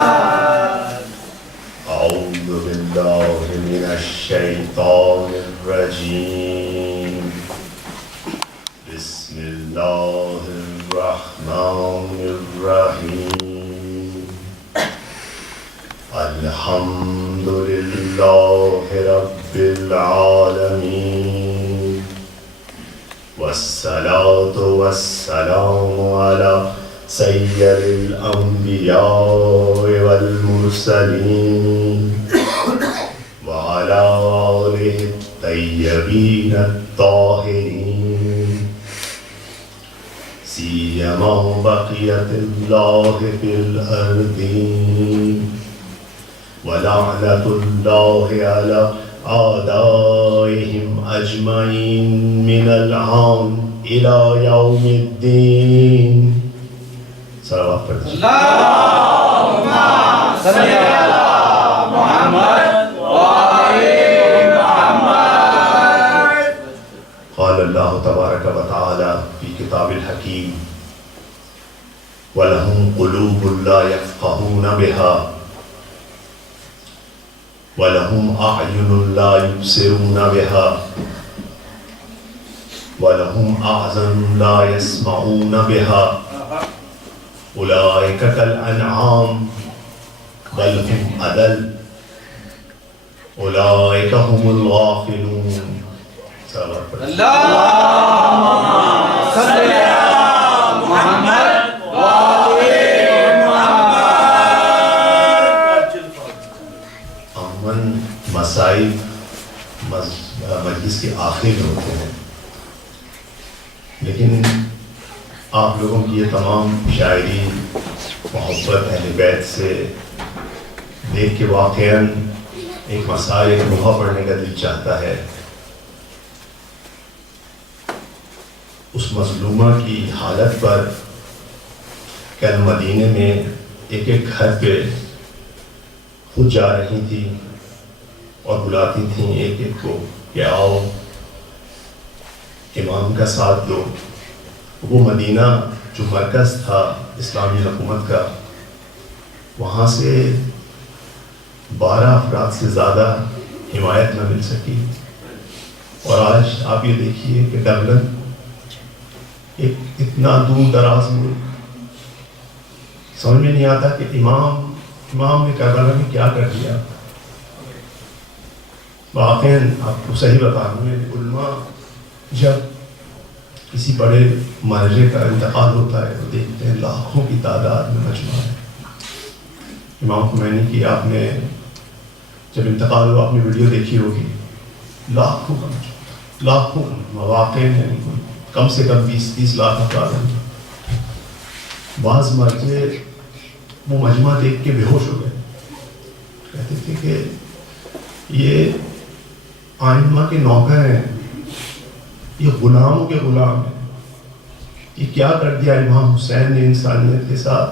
أعوذ بالله من الشيطان الرجيم بسم الله الرحمن الرحيم الحمد لله رب العالمين والصلاة والسلام على سید الانبیاء والمرسلین وعلى آلہ الطیبین الطاہرین سیما بقیت اللہ فی الارض ولعنۃ اللہ علی اعدائهم اجمعین من الآن الى یوم الدین. صلوات پڑھ دیجیے. اللہم صلی علی محمد وآل محمد. قال اللہ تبارک و تعالی فی کتاب الحکیم وَلَهُمْ قُلُوبٌ لَا يَفْقَهُونَ بِهَا وَلَهُمْ أَعْيُنٌ لَا يُبْصِرُونَ بِهَا وَلَهُمْ آذَانٌ لَا يَسْمَعُونَ بِهَا اولئک کالانعام بل هم اضل اولئک هم الغافلون. اللہم صلی علی محمد وآل محمد. عموماً مسائل مجلس کے آخر میں ہوتے ہیں، لیکن آپ لوگوں کی یہ تمام شاعری محبت اہل بیت سے دیکھ کے واقعاً ایک مسائل ایک لوحہ پڑھنے کا دل چاہتا ہے. اس مظلومہ کی حالت پر کل مدینے میں ایک ایک گھر پہ خود جا رہی تھی اور بلاتی تھیں ایک ایک کو کہ آؤ امام کا ساتھ دو. وہ مدینہ جو مرکز تھا اسلامی حکومت کا، وہاں سے 12 افراد سے زیادہ حمایت نہ مل سکی. اور آج آپ یہ دیکھیے کہ ڈبلن ایک اتنا دور دراز میں سمجھ میں نہیں آتا کہ امام نے کربلا میں کیا کر دیا. واقعاً آپ کو صحیح بتا رہا ہوں، علماء جب کسی بڑے مرجع کا انتقال ہوتا ہے تو دیکھتے ہیں لاکھوں کی تعداد میں مجمع ہے. امام خمینی کی آپ نے جب انتقال ہوا آپ نے ویڈیو دیکھی ہوگی، لاکھوں کا مجمع، لاکھوں مواقع میں کم سے کم 20-30 لاکھ افراد ہیں. بعض مرجع وہ مجمع دیکھ کے بے ہوش ہو گئے، کہتے تھے کہ یہ آئمہ کے نوکر ہیں، یہ غلاموں کے غلام ہیں. یہ کیا کر دیا امام حسین نے انسانیت کے ساتھ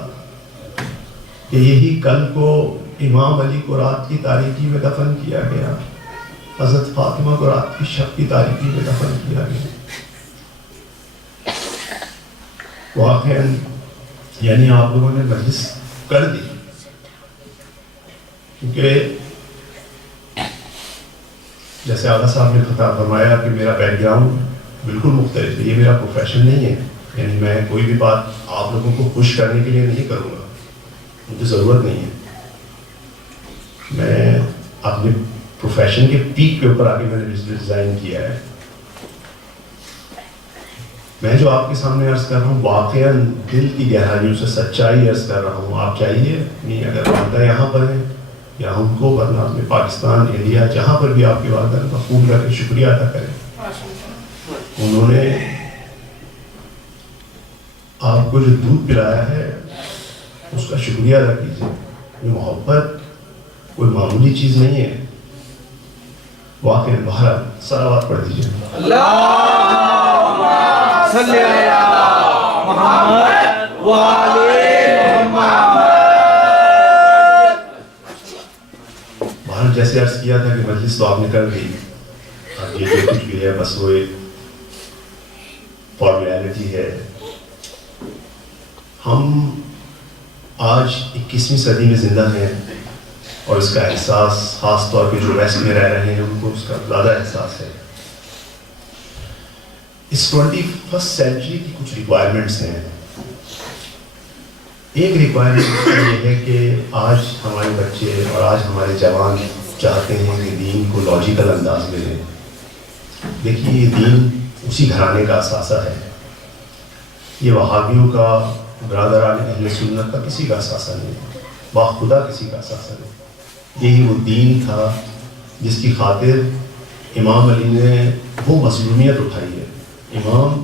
کہ یہی کل کو امام علی کو رات کی تاریکی میں دفن کیا گیا، حضرت فاطمہ کو رات کی شب کی تاریکی میں دفن کیا گیا. واقعاً یعنی آپ لوگوں نے مجلس کر دی، کیونکہ جیسے آغا صاحب نے خطاب فرمایا کہ میرا بیک گراؤنڈ بالکل مختلف ہے، یہ میرا پروفیشن نہیں ہے. یعنی میں کوئی بھی بات آپ لوگوں کو خوش کرنے کے لیے نہیں کروں گا، مجھے ضرورت نہیں ہے. میں اپنے پروفیشن کے پیک کے اوپر آ کے میں نے ڈیزائن کیا ہے. میں جو آپ کے سامنے عرض کر رہا ہوں واقعاً دل کی گہرائیوں سے سچائی عرض کر رہا ہوں. آپ چاہیے نہیں، اگر والدہ یہاں پر ہیں یا ان کو ورنہ اپنے پاکستان انڈیا جہاں پر بھی آپ کی والدہ کا خوب کر کے شکریہ ادا کریں. انہوں نے آپ کو جو دودھ پلایا ہے اس کا شکریہ ادا کیجیے. یہ محبت کوئی معمولی چیز نہیں ہے. واقعاً بہرحال صلوات پڑھ دیجیے. اللہم صلی علی محمد وآل محمد. بہرحال جیسے عرض کیا تھا کہ مجلس تو آپ نے کر دی، اب یہ جو کچھ بھی ہے بس وہ ایک فارمیلٹی ہے. ہم آج 21ویں صدی میں زندہ ہیں اور اس کا احساس خاص طور پہ جو ویسٹ میں رہ رہے ہیں ان کو اس کا زیادہ احساس ہے. اس 21st سینچری کی کچھ ریکوائرمنٹس ہیں. ایک ریکوائرمنٹ یہ ہے کہ آج ہمارے بچے اور آج ہمارے جوان چاہتے ہیں کہ دین کو لاجیکل انداز میں لیں. دیکھیے یہ دین اسی گھرانے کا اثاثہ ہے. یہ وہابیوں کا، برادران اہل سنت کا کسی کا اثاثہ نہیں، باخدا کسی کا اثاثہ نہیں. یہی وہ دین تھا جس کی خاطر امام علی نے وہ مظلومیت اٹھائی ہے. امام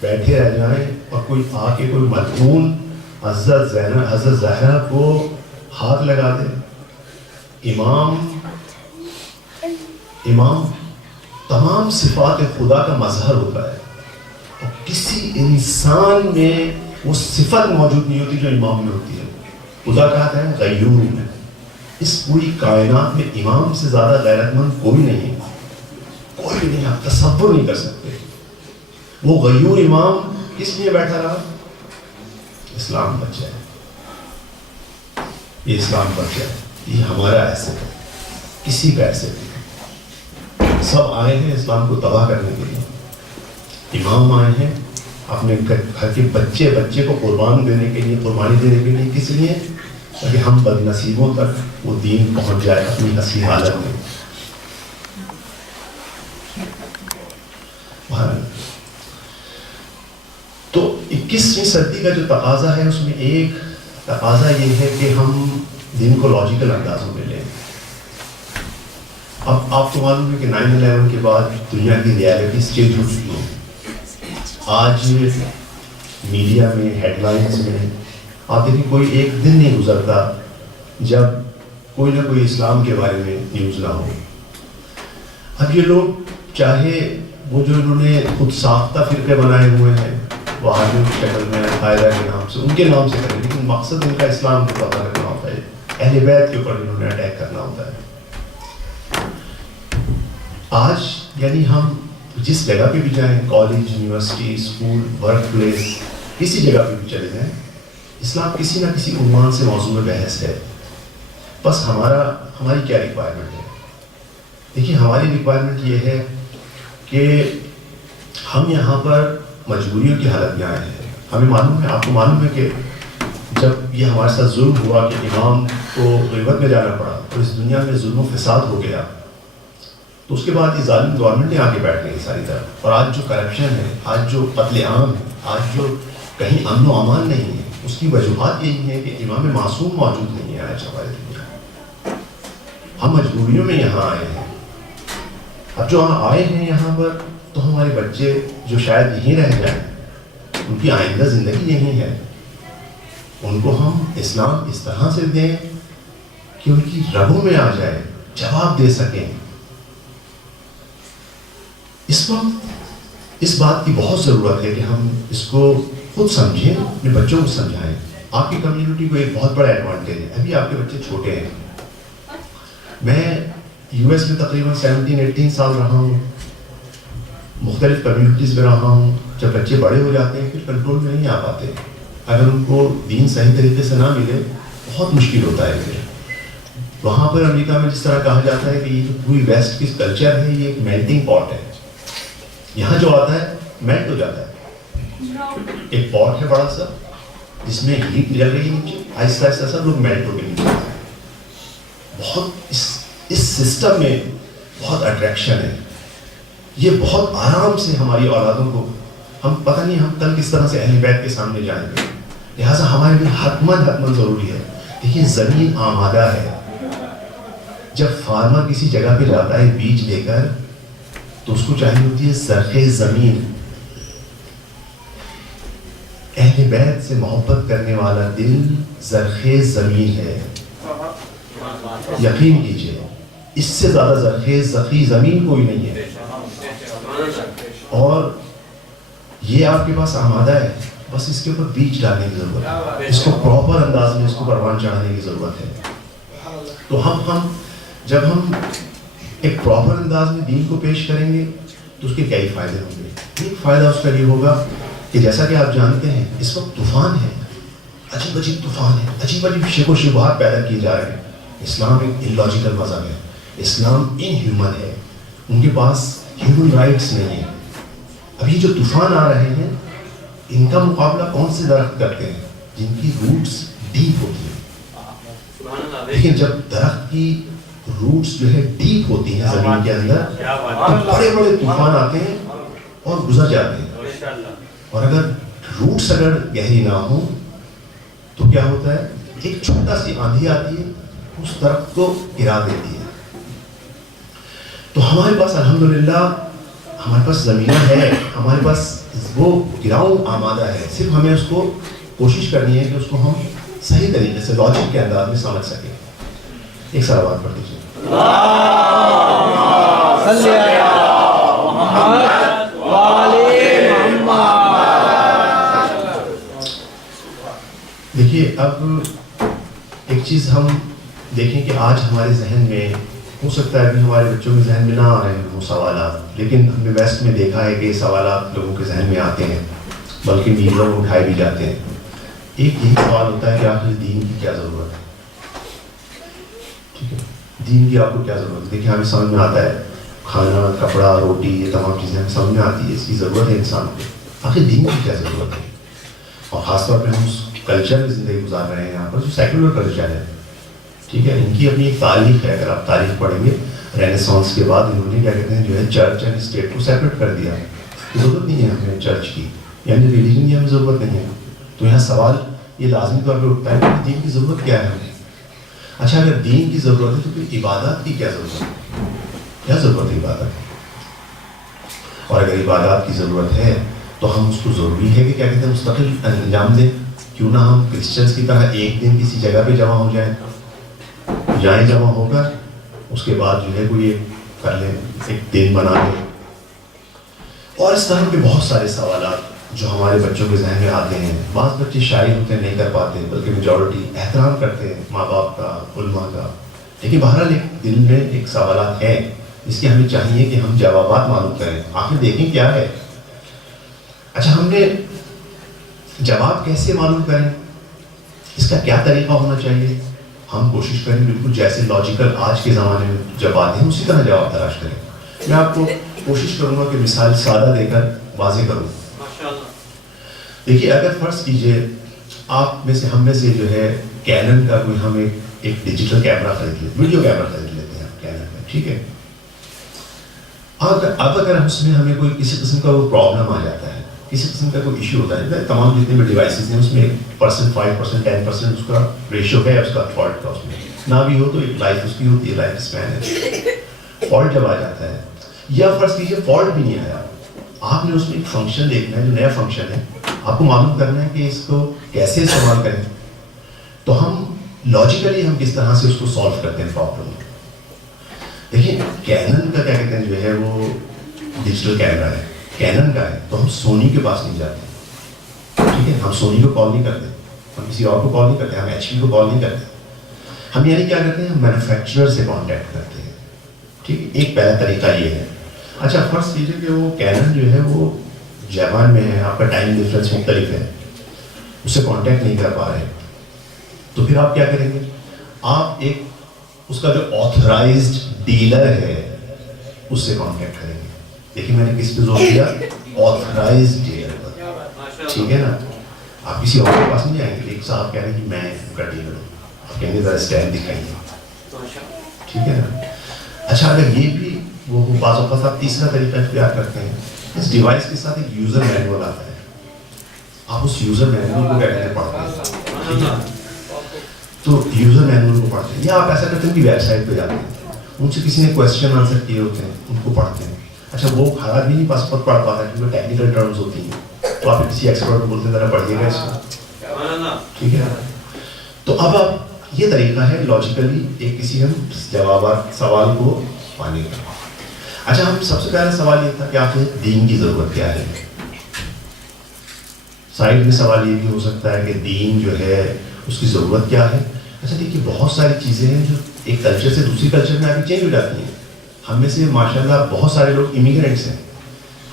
بیٹھے رہ جائیں اور کوئی آ کے کوئی ملعون حضرت زہرا کو ہاتھ لگا دے. امام تمام صفات خدا کا مظہر ہوتا ہے اور کسی انسان میں وہ صفت موجود نہیں ہوتی جو امام میں ہوتی ہے. خدا کہتا ہے غیور میں. اس پوری کائنات میں امام سے زیادہ غیرت مند کوئی نہیں ہے، کوئی بھی نہیں. آپ تصور نہیں کر سکتے. وہ غیور امام کس لیے بیٹھا رہا؟ اسلام بچ جائے. یہ اسلام بچ جائے، یہ ہمارا ایسٹ ہے، کسی کا ایسٹ نہیں. سب آئے ہیں اسلام کو تباہ کرنے کے لیے. امام آئے ہیں اپنے گھر کے بچے کو قربانی دینے کے لیے. کس لیے؟ تاکہ ہم بد نصیبوں تک وہ دین پہنچ جائے اپنی اصلی حالت میں. تو 21ویں صدی کا جو تقاضا ہے اس میں ایک تقاضا یہ ہے کہ ہم دین کو لاجیکل اندازوں میں لیں. اب آپ کو معلوم ہے کہ 9/11 کے بعد دنیا کی ریالٹیز چینج ہو چکی ہیں. آج میڈیا میں، ہیڈ لائنز میں آپ دیکھیں کوئی ایک دن نہیں گزرتا جب کوئی نہ کوئی اسلام کے بارے میں نیوز نہ ہو. اب یہ لوگ چاہے وہ جو انہوں نے خود ساختہ فرقے بنائے ہوئے ہیں وہابیوں کی شکل میں، قاعدہ کے نام سے، ان کے نام سے کریں، لیکن مقصد ان کا اسلام کو تباہ کرنا ہوتا ہے. اہل بیت کے اوپر انہوں نے اٹیک کرنا ہوتا ہے. آج یعنی ہم جس جگہ پہ بھی جائیں، college, university, school, work place, کسی جگہ پہ بھی چلے جائیں، اسلام کسی نہ کسی عنوان سے موضوع میں بحث ہے. بس ہماری کیا ریکوائرمنٹ ہے؟ دیکھیے ہماری ریکوائرمنٹ یہ ہے کہ ہم یہاں پر مجبوریوں کی حالت میں آئے ہیں. ہمیں معلوم ہے، آپ کو معلوم ہے کہ جب یہ ہمارے ساتھ ظلم ہوا کہ امام کو غربت میں جانا پڑا اور اس دنیا میں ظلم و فساد ہو گیا، تو اس کے بعد یہ ظالم گورنمنٹیں آ کے بیٹھ گئی ساری طرف. اور آج جو کرپشن ہے، آج جو قتل عام ہے، آج جو کہیں امن و امان نہیں ہے، اس کی وجوہات یہی ہے کہ امام معصوم موجود نہیں ہے آج ہمارے دنیا. ہم مجبوریوں میں یہاں آئے ہیں. اب جو ہم آئے ہیں یہاں پر، تو ہمارے بچے جو شاید یہیں رہ جائیں، ان کی آئندہ زندگی یہی ہے. ان کو ہم اسلام اس طرح سے دیں کہ ان کی رگوں میں آ جائے، جواب دے سکیں. اس وقت اس بات کی بہت ضرورت ہے کہ ہم اس کو خود سمجھیں، اپنے بچوں کو سمجھائیں. آپ کی کمیونٹی کو ایک بہت بڑا ایڈوانٹیج ہے. ابھی آپ کے بچے چھوٹے ہیں. میں یو ایس میں تقریباً 17-18 سال رہا ہوں، مختلف کمیونٹیز میں رہا ہوں. جب بچے بڑے ہو جاتے ہیں پھر کنٹرول میں نہیں آ پاتے. اگر ان کو دین صحیح طریقے سے نہ ملے بہت مشکل ہوتا ہے. پھر وہاں پر امریکہ میں جس طرح کہا جاتا ہے کہ یہ جو پوری ویسٹ کی کلچر ہے، یہ ایک میلٹنگ پاٹ ہے. یہاں جو آتا ہے میلٹ ہو جاتا ہے. ایک پاٹ ہے بڑا سا جس میں ہیٹ جل رہی ہے نیچے، آہستہ آہستہ سب لوگ میلٹ ہو کے نیچے آتے ہیں. بہت اس سسٹم میں بہت اٹریکشن ہے. یہ بہت آرام سے ہماری اولادوں کو، ہم پتہ نہیں ہم کل کس طرح سے اہل بیت کے سامنے جائیں گے. لہٰذا ہمارے لیے حتماً ضروری ہے. دیکھیے زمین آمادہ ہے. جب فارمر کسی جگہ پہ جاتا ہے بیج لے کر تو اس کو چاہیے ہوتی ہے زرخیز زمین. اہل بیت سے محبت کرنے والا دل زرخیز زمین ہے. یقین کیجیے اس سے زیادہ زرخیز زخی زمین کوئی نہیں ہے. اور یہ آپ کے پاس آمادہ ہے، بس اس کے اوپر بیج ڈالنے کی ضرورت ہے. اس کو پراپر انداز میں اس کو پروان چڑھانے کی ضرورت ہے. تو جب ہم ایک پراپر انداز میں دین کو پیش کریں گے تو اس کے کئی فائدے ہوں گے. ایک فائدہ اس کا یہ ہوگا کہ جیسا کہ آپ جانتے ہیں اس وقت طوفان ہے. عجیب عجیب طوفان ہیں، عجیب عجیب شک و شبہات پیدا کیے جا رہے ہیں. اسلام ایک انلاجیکل مذہب ہے، اسلام ان ہیومن ہے، ان کے پاس ہیومن رائٹس نہیں ہیں. ابھی جو طوفان آ رہے ہیں ان کا مقابلہ کون سے درخت کرتے ہیں؟ جن کی روٹس ڈیپ ہوتی ہیں. لیکن جب درخت کی روٹس جو ہے ڈیپ ہوتی ہیں زمین کے اندر تو بڑے بڑے طوفان آتے ہیں اور گزر جاتے ہیں. اور اگر روٹس اگر گہری نہ ہوں تو کیا ہوتا ہے، ایک چھوٹا سی آندھی آتی ہے اس درخت کو گرا دیتی ہے. تو ہمارے پاس الحمدللہ ہمارے پاس زمینہ ہے، ہمارے پاس وہ گراؤنڈ آمادہ ہے، صرف ہمیں اس کو کوشش کرنی ہے کہ اس کو ہم صحیح طریقے سے لاجک کے انداز میں سمجھ سکیں. ایک سلوات پڑھ دیجیے. صلی اللہ محمد وآلِ محمد. دیکھیے اب ایک چیز ہم دیکھیں کہ آج ہمارے ذہن میں ہو سکتا ہے ابھی ہمارے بچوں کے ذہن میں نہ آ رہے ہیں وہ سوالات، لیکن ہم نے ویسٹ میں دیکھا ہے کہ یہ سوالات لوگوں کے ذہن میں آتے ہیں، بلکہ میڈیا میں اٹھائے بھی جاتے ہیں. ایک یہی سوال ہوتا ہے کہ آخر دین کی کیا ضرورت ہے؟ ٹھیک ہے، دین کی آپ کو کیا ضرورت ہے؟ دیکھیے ہمیں سمجھ میں آتا ہے کھانا، کپڑا، روٹی، یہ تمام چیزیں ہمیں سمجھ میں آتی ہے، اس کی ضرورت ہے انسان کو. آخر دین کی کیا ضرورت ہے؟ اور خاص طور پہ ہم اس کلچر میں زندگی گزار رہے ہیں یہاں پر جو سیکولر کلچر ہے. ٹھیک ہے، ان کی اپنی ایک تاریخ ہے. اگر آپ تاریخ پڑھیں گے رینیسانس کے بعد انہوں نے کیا کہتے ہیں جو ہے چرچ اینڈ اسٹیٹ کو سیپریٹ کر دیا. ضرورت نہیں ہے ہمیں چرچ کی، یعنی ریلیجن کی ہمیں ضرورت نہیں ہے. تو یہاں سوال یہ لازمی طور پہ اٹھتا ہے کہ دین کی ضرورت کیا ہے ہمیں. اچھا اگر دین کی ضرورت ہے تو پھر عبادات کی کیا ضرورت ہے؟ کیا ضرورت ہے عبادت کی؟ اور اگر عبادات کی ضرورت ہے تو ہم اس کو ضروری ہے کہ کیا کہتے ہیں مستقل انجام دیں. کیوں نہ ہم کرسچنس کی طرح ایک دن کسی جگہ پہ جمع ہو جائیں جمع ہو کر اس کے بعد جو ہے کوئی ایک کر لیں، ایک دن بنا لیں. اور اس طرح کے بہت سارے سوالات جو ہمارے بچوں کے ذہن میں آتے ہیں. بعض بچے شاعر ہوتے ہیں، نہیں کر پاتے، بلکہ میجورٹی احترام کرتے ہیں ماں باپ کا، علماء کا. لیکن بہرحال ایک دل میں ایک سوالات ہیں اس کے ہمیں چاہیے کہ ہم جوابات معلوم کریں، آخر دیکھیں کیا ہے. اچھا ہم نے جواب کیسے معلوم کریں، اس کا کیا طریقہ ہونا چاہیے؟ ہم کوشش کریں بالکل جیسے لاجیکل آج کے زمانے میں جب باتیں ہیں اسی طرح جواب تلاش کریں. میں آپ کو کوشش کروں گا کہ مثال سادہ دے کر واضح کروں. دیکھیے اگر فرض کیجئے آپ میں سے ہم میں سے جو ہے کینن کا کوئی ہم ایک ڈیجیٹل کیمرہ خرید لیتے، ویڈیو کیمرہ خرید لیتے ہیں کینن کا، ٹھیک ہے. اب اگر اس میں ہمیں کوئی کسی قسم کا وہ پرابلم آ جاتا ہے، کسی قسم کا کوئی ایشو ہوتا ہے، تمام جتنے بھی ڈیوائسز ہیں اس میں 1%، 5%، 10% اس کا ریشو ہے اس کا فالٹ کا. اس میں نہ بھی ہو تو ایک لائف اس کی ہوتی ہے، لائف اسپین ہے. فالٹ جب آ جاتا ہے یا فرض کیجیے فالٹ بھی نہیں آیا، آپ نے اس میں ایک فنکشن دیکھنا ہے جو نیا فنکشن ہے، آپ کو معلوم کرنا ہے کہ اس کو کیسے استعمال کریں. تو ہم لاجیکلی ہم کس طرح سے اس کو سالو کرتے ہیں پرابلم. دیکھیں کینن کا کیا کہتے ہیں جو ہے وہ ڈیجیٹل کیمرہ ہے، کینن کا ہے، تو ہم سونی کے پاس نہیں جاتے. ٹھیک ہے، ہم سونی کو کال نہیں کرتے، ہم کسی اور کو کال نہیں کرتے، ہم ایچ پی کو کال نہیں کرتے. ہم یعنی کیا کرتے ہیں، ہم مینوفیکچرر سے کانٹیکٹ کرتے ہیں. ٹھیک ہے، ایک پہلا طریقہ یہ ہے. اچھا فرض کیجیے کہ وہ کینن جو ہے وہ جاپان میں ہے، آپ کا ٹائم ڈفرینس مختلف ہے، اس سے کانٹیکٹ نہیں کر پا رہے، تو پھر آپ کیا کریں گے، آپ ایک اس کا جو آتھرائزڈ ڈیلر ہے اس سے کانٹیکٹ کریں گے. دیکھیں میں نے کس پہ زور دیا، آتھرائزڈ ڈیلر پر. ٹھیک ہے نا، آپ کسی اور کے پاس نہیں جائیں گے. ایک صاحب کہہ رہے ہیں کہ میں ان کا ڈیلر ہوں، آپ کہیں گے ذرا اسٹینڈ دکھائیے. ٹھیک ہے نا. اچھا اگر یہ بھی وہ بعض اوقات آپ تیسرا طریقہ اختیار کرتے ہیں، اس ڈیوائس کے ساتھ ایک یوزر مینول آتا ہے، آپ اس یوزر مینول کو کیا کہتے ہیں پڑھتے ہیں. ٹھیک ہے، تو یوزر مینول کو پڑھتے ہیں، یا آپ ایسا کرتے ہیں کہ ویب سائٹ پہ جاتے ہیں، ان سے کسی نے کویشچن آنسر کیے ہوتے ہیں ان کو پڑھتے ہیں. اچھا وہ ہر آدمی نہیں پاس پڑھ پاتا ہے کیونکہ ٹیکنیکل ٹرمز ہوتی ہیں، تو آپ کسی ایکسپرٹ کو بولتے ہیں ذرا پڑھیے گا اس کو. ٹھیک ہے، تو اب آپ یہ طریقہ ہے لاجیکلی ایک کسی ہم جوابات سوال کو پانے کا. اچھا ہم سب سے پہلا سوال یہ تھا کہ آخر دین کی ضرورت کیا ہے. سائڈ میں سوال یہ بھی ہو سکتا ہے کہ دین جو ہے اس کی ضرورت کیا ہے. اچھا دیکھیے بہت ساری چیزیں ہیں جو ایک کلچر سے دوسری کلچر میں آگے چینج ہو جاتی ہیں. ہم میں سے ماشاءاللہ بہت سارے لوگ امیگرینٹس ہیں،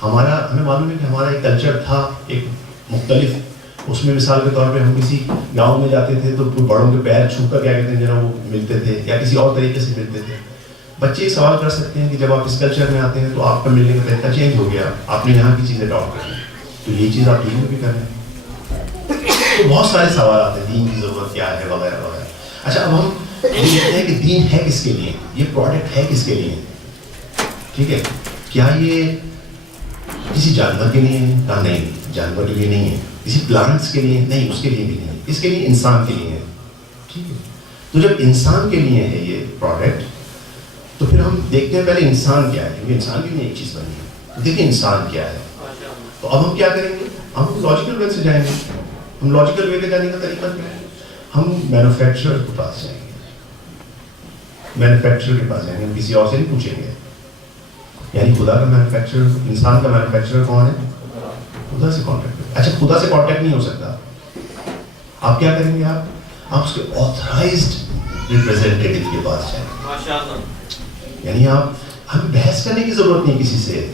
ہمیں معلوم ہے کہ ہمارا ایک کلچر تھا ایک مختلف، اس میں مثال کے طور پہ ہم کسی گاؤں میں جاتے تھے تو بڑوں کے پیر چھو کر کیا کہتے ہیں جناب وہ ملتے تھے یا کسی اور طریقے سے ملتے تھے. بچے ایک سوال کر سکتے ہیں کہ جب آپ اس کلچر میں آتے ہیں تو آپ کا ملنے کا طریقہ چینج ہو گیا, آپ نے یہاں کی چیزیں اڈاپٹ کر لی, تو یہ چیز آپ دین میں بھی کر رہے ہیں. تو بہت سارے سوال آتے ہیں, دین کی ضرورت کیا ہے وغیرہ وغیرہ. اچھا اب ہم دیکھتے ہیں کہ دین ہے کس کے لیے, یہ پروڈکٹ ہے کس کے لیے, ٹھیک ہے. کیا یہ کسی جانور کے لیے ہے؟ کہا نہیں, جانور کے لیے نہیں ہے. کسی پلانٹس کے لیے نہیں, اس کے لیے بھی نہیں, اس کے لیے انسان کے لیے ہے, ٹھیک ہے. تو جب انسان کے لیے ہے یہ پروڈکٹ, تو پھر ہم دیکھتے ہیں پہلے انسان کیا ہے, کیونکہ انسان کی بھی ایک چیز بنی ہے. دیکھیں انسان کیا ہے. تو اب ہم کیا کریں گے, ہم لاجیکل وے سے جائیں گے. ہم لاجیکل وے کے جانے کا طریقہ کیا ہے, ہم مینوفیکچرر کے پاس جائیں گے. مینوفیکچرر کے پاس جائیں گے, ہم کسی اور سے نہیں پوچھیں گے. یعنی خدا کا مینوفیکچرر, انسان کا مینوفیکچرر کون ہے, خدا سے کانٹیکٹ. اچھا خدا سے کانٹیکٹ نہیں ہو سکتا, آپ کیا کریں گے, آپ اس کے آتھرائزڈ ریپریزنٹیٹیو کے پاس جائیں. یعنی آپ, ہمیں بحث کرنے کی ضرورت نہیں کسی سے.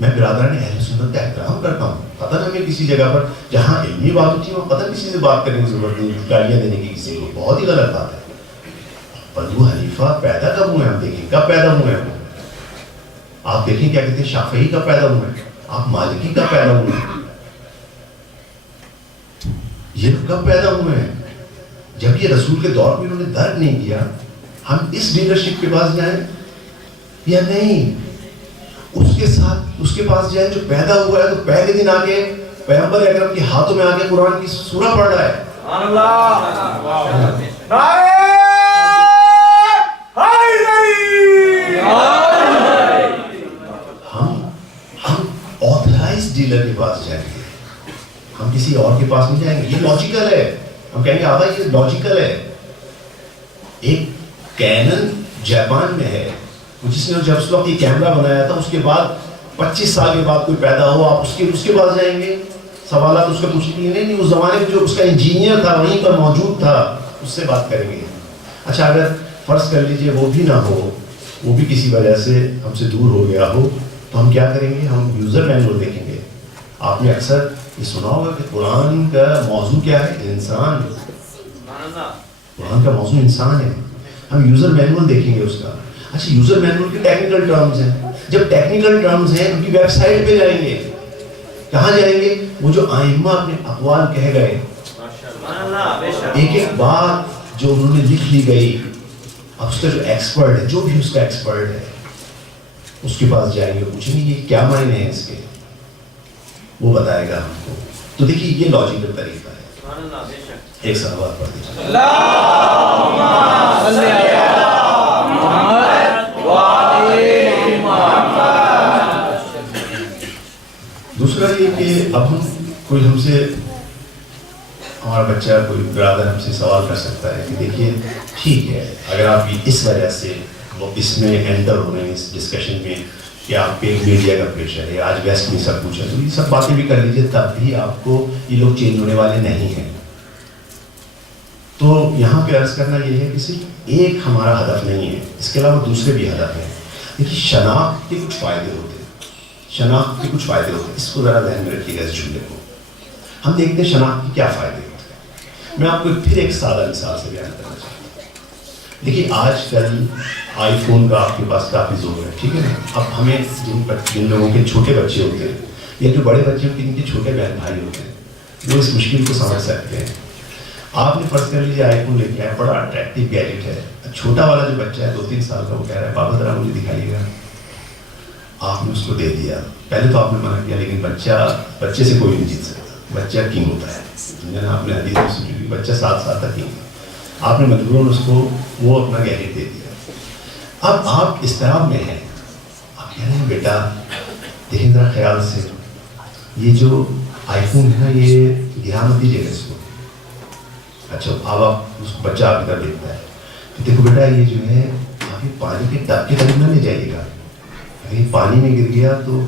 میں برادران اہل سنت کا احترام کرتا ہوں, پتہ نہ ہمیں کسی جگہ پر جہاں علمی بات ہوتی ہے وہاں پتہ کسی سے بات کرنے کی ضرورت نہیں, گالیاں دینے کی کسی کو, بہت ہی غلط بات ہے. ابو حنیفہ پیدا کب ہوئے, ہم دیکھیں کب پیدا ہوئے ہیں. آپ دیکھیں کیا کہتے ہیں, شافعی کب پیدا ہوئے ہیں, آپ مالکی کب پیدا ہوئے ہیں, یہ کب پیدا ہوئے ہیں. جب یہ رسول کے دور میں انہوں نے درک نہیں کیا, ہم اس ڈیلرشپ کے پاس جائیں یا نہیں, اس کے ساتھ اس کے پاس جائیں جو پیدا ہوا ہے. تو پہلے دن آگے پیغمبر اکرم کے ہاتھوں میں آگے قرآن کی سورہ پڑھ رہا ہے. ہم آتھرائز ڈیلر کے پاس جائیں گے, ہم کسی اور کے پاس نہیں جائیں گے. یہ لاجیکل ہے. ہم کہیں گے آبا یہ لاجیکل ہے. ایک کینن جاپان میں ہے, جس نے جب اس وقت یہ کیمرہ بنایا تھا, اس کے بعد 25 سال کے بعد کوئی پیدا ہو, آپ اس کے پاس جائیں گے, سوالات اس کا پوچھیں گے. نہیں, اس زمانے میں جو اس کا انجینئر تھا وہیں پر موجود تھا, اس سے بات کریں گے. اچھا اگر فرض کر لیجئے وہ بھی نہ ہو, وہ بھی کسی وجہ سے ہم سے دور ہو گیا ہو, تو ہم کیا کریں گے, ہم یوزر مینول دیکھیں گے. آپ نے اکثر یہ سنا ہوگا کہ قرآن کا موضوع کیا ہے, انسان. قرآن کا موضوع انسان ہے. ہم یوزر مینول دیکھیں گے اس کا. اچھا یوزر مینول کے ٹیکنیکل ٹرمز ہیں, جب ٹیکنیکل ٹرمز ہیں ان کی ویب سائٹ پہ جائیں گے. کہاں جائیں گے, وہ جو ائمہ اپنے اقوال کہہ گئے, ایک ایک بات جو انہوں نے لکھ لی گئی, اب اس کا جو ایکسپرٹ ہے, جو بھی اس کا ایکسپرٹ ہے, اس کے پاس جائیں گے, پوچھیں گے یہ کیا معنی ہیں اس کے, وہ بتائے گا ہم کو. تو دیکھیے یہ لاجیکل طریقہ ہے. ایک سوال پڑھ دیجیے. دوسرا یہ کہ اب کوئی ہم سے, ہمارا بچہ کوئی برادر ہم سے سوال کر سکتا ہے کہ دیکھیے ٹھیک ہے, اگر آپ اس وجہ سے وہ اس میں انٹر ہو رہے ہیں اس ڈسکشن میں کہ آپ پہ میڈیا کا پریشر ہے, آج ویسٹ میں سب کچھ ہے, تو یہ سب باتیں بھی کر لیجیے, تب بھی آپ کو یہ لوگ چینج ہونے والے نہیں ہیں. تو یہاں پہ عرض کرنا یہ ہے کہ صرف ایک ہمارا ہدف نہیں ہے, اس کے علاوہ دوسرے بھی ہدف ہیں. دیکھیے شناخت کے کچھ فائدے ہوتے ہیں, شناخت کے کچھ فائدے ہوتے ہیں, اس کو ذرا ذہن میں رکھیے گا. اس جملے کو ہم دیکھتے ہیں شناخت کے کیا فائدے ہوتے ہیں. میں آپ کو پھر ایک سادہ مثال سے بیان کرنا چاہتا ہوں. دیکھیے آج کل آئی فون کا آپ کے پاس کافی زور ہے, ٹھیک ہے نا. اب ہمیں جن لوگوں کے چھوٹے بچے ہوتے ہیں یا جو بڑے بچے ہوتے ہیں, ان کے چھوٹے بہن بھائی ہوتے ہیں, وہ اس مشکل کو سمجھ سکتے ہیں. آپ نے فرض کر لیجیے آئی فون لے کے آئے, بڑا اٹریکٹیو گیجٹ ہے. چھوٹا والا جو بچہ ہے 2-3 سال کا, وہ کہہ رہا ہے بابا ذرا مجھے دکھائیے گا. آپ نے اس کو دے دیا. پہلے تو آپ نے منع کیا, لیکن بچے سے کوئی نہیں جیت سکتا, بچہ کنگ ہوتا ہے. آپ نے حدیث میں سنی, بچہ 7 سال تک کنگ. آپ نے مجبوراً اس کو وہ اپنا گیجٹ دے دیا. اب آپ اضطراب میں ہیں, آپ کہہ رہے ہیں بیٹا دیکھیں ذرا خیال سے, یہ جو آئی فون ہے نا یہ گرا مت دیجیے گا اس کو. اچھا اب آپ اس کو بچہ آپ کی طرف دیکھتا ہے, تو دیکھو بیٹا یہ جو ہے آپ یہ پانی کے ٹب کے قریب نہ لے جائیے گا, اگر یہ پانی میں گر گیا تو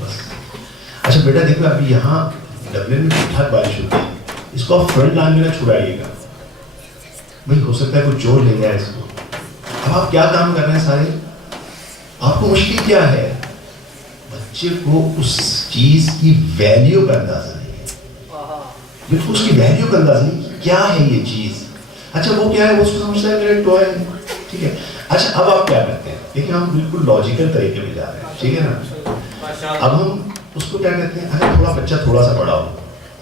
بس. اچھا بیٹا دیکھو ابھی یہاں ڈبلے میں ٹھیک ٹھاک بارش ہوتی ہے, اس کو آپ فرنٹ لائن میں نہ چھڑائیے گا, بھائی ہو سکتا ہے کوئی چور لے جائے اس کو. اب آپ کیا کام کر رہے ہیں سارے, آپ کو مشکل کیا ہے, بچے کو اس چیز کی ویلیو کا اندازہ نہیں ہے. بالکل اس کی ویلیو کا اندازہ نہیں کہ کیا ہے یہ چیز. اچھا وہ کیا ہے, وہ اس کو سمجھتا ہے میرا ٹوائے ہے, ٹھیک ہے. اچھا اب آپ کیا کرتے ہیں, دیکھیں ہم بالکل لاجیکل طریقے میں جا رہے ہیں, ٹھیک ہے نا. اب ہم اس کو کیا کہتے ہیں, اگر تھوڑا بچہ تھوڑا سا بڑا ہو,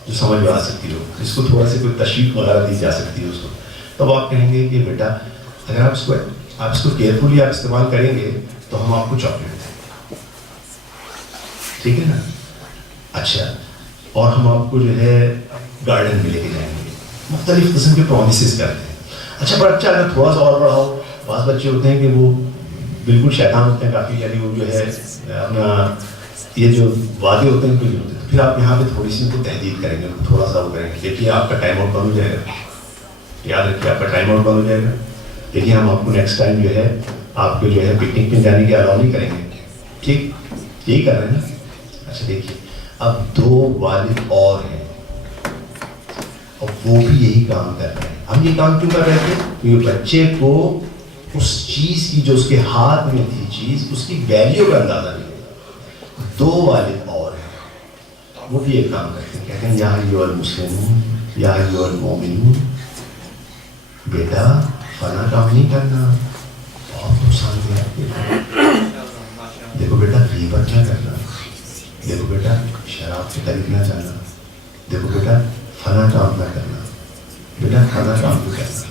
جو سمجھ میں آ سکتی ہو, جس کو تھوڑا سا کوئی تشریح وغیرہ دی جا سکتی ہے اس کو, تب آپ کہیں گے کہ بیٹا اگر آپ اس کو کیئرفلی آپ استعمال کریں گے تو ہم آپ کو چاکلیٹ دیں, ٹھیک ہے نا. اچھا اور ہم آپ کو جو ہے گارڈن میں لے کے جائیں گے, مختلف قسم کے پرومسز کرتے ہیں. اچھا بچہ اگر تھوڑا سا اور بڑا ہو, بعض بچے ہوتے ہیں کہ وہ بالکل شیطان ہوتے ہیں کافی, یعنی وہ جو ہے اپنا یہ جو وعدے ہوتے ہیں ان کو نہیں ہوتے, تو پھر آپ یہاں پہ تھوڑی سی ان کو تحدید کریں گے, تھوڑا سا وہ کریں گے, دیکھیے آپ کا ٹائم آؤٹ بند ہو جائے گا, یاد رکھیے آپ کا ٹائم آؤٹ بند ہو جائے گا. دیکھیے ہم آپ کو نیکسٹ ٹائم جو ہے آپ کو جو ہے پکنک میں جانے کی الاؤ نہیں کریں گے, ٹھیک, یہی کر رہے ہیں نا. اچھا دیکھیے اب 2 والد اور ہیں اور وہ بھی یہی کام کر رہے ہیں. ہم یہ کام کیوں کر رہے تھے, کیونکہ بچے کو اس چیز کی جو اس کے ہاتھ میں تھی چیز, اس کی ویلیو کا اندازہ نہیں ہے. 2 والد اور ہیں وہ بھی یہ کام کرتے ہیں, کہتے ہیں یا ایھا المسلمون یا ایھا المؤمنون, بیٹا فلاں کام نہیں کرنا, بہت نقصان دہ ہے. دیکھو بیٹا غیبت نہ کرنا, دیکھو بیٹا شراب سے قریب نہ جانا, دیکھو بیٹا فلاں کام نہ کرنا, بیٹا فلاں کام بھی کرنا.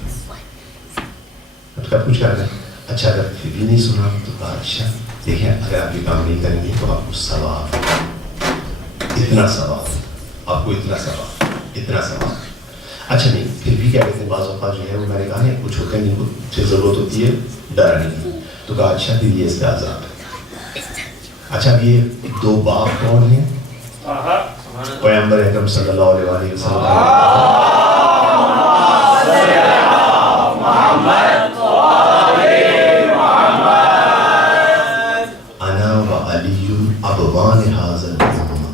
اب سب کچھ کر رہے ہیں. اچھا اگر پھر بھی نہیں سنا تو کہا اچھا دیکھیں اگر آپ یہ کام نہیں کریں گے تو آپ کو ثواب, اتنا ثواب, آپ کو اتنا ثواب, اتنا ثواب. اچھا نہیں پھر بھی کیا کہتے ہیں, بعض اوقات جو ہے وہ میں نے کہا ہے کچھ ہوتے ہیں جن کو پھر ضرورت ہوتی ہے ڈرانے کی, تو کہا اچھا پھر یہ اس کا عذاب ہے. اچھا اب یہ 2 باپ کون ہیں, پیغمبر اکرم صلی اللہ علیہ وسلم, انا و علی ابوان ھذا الامہ,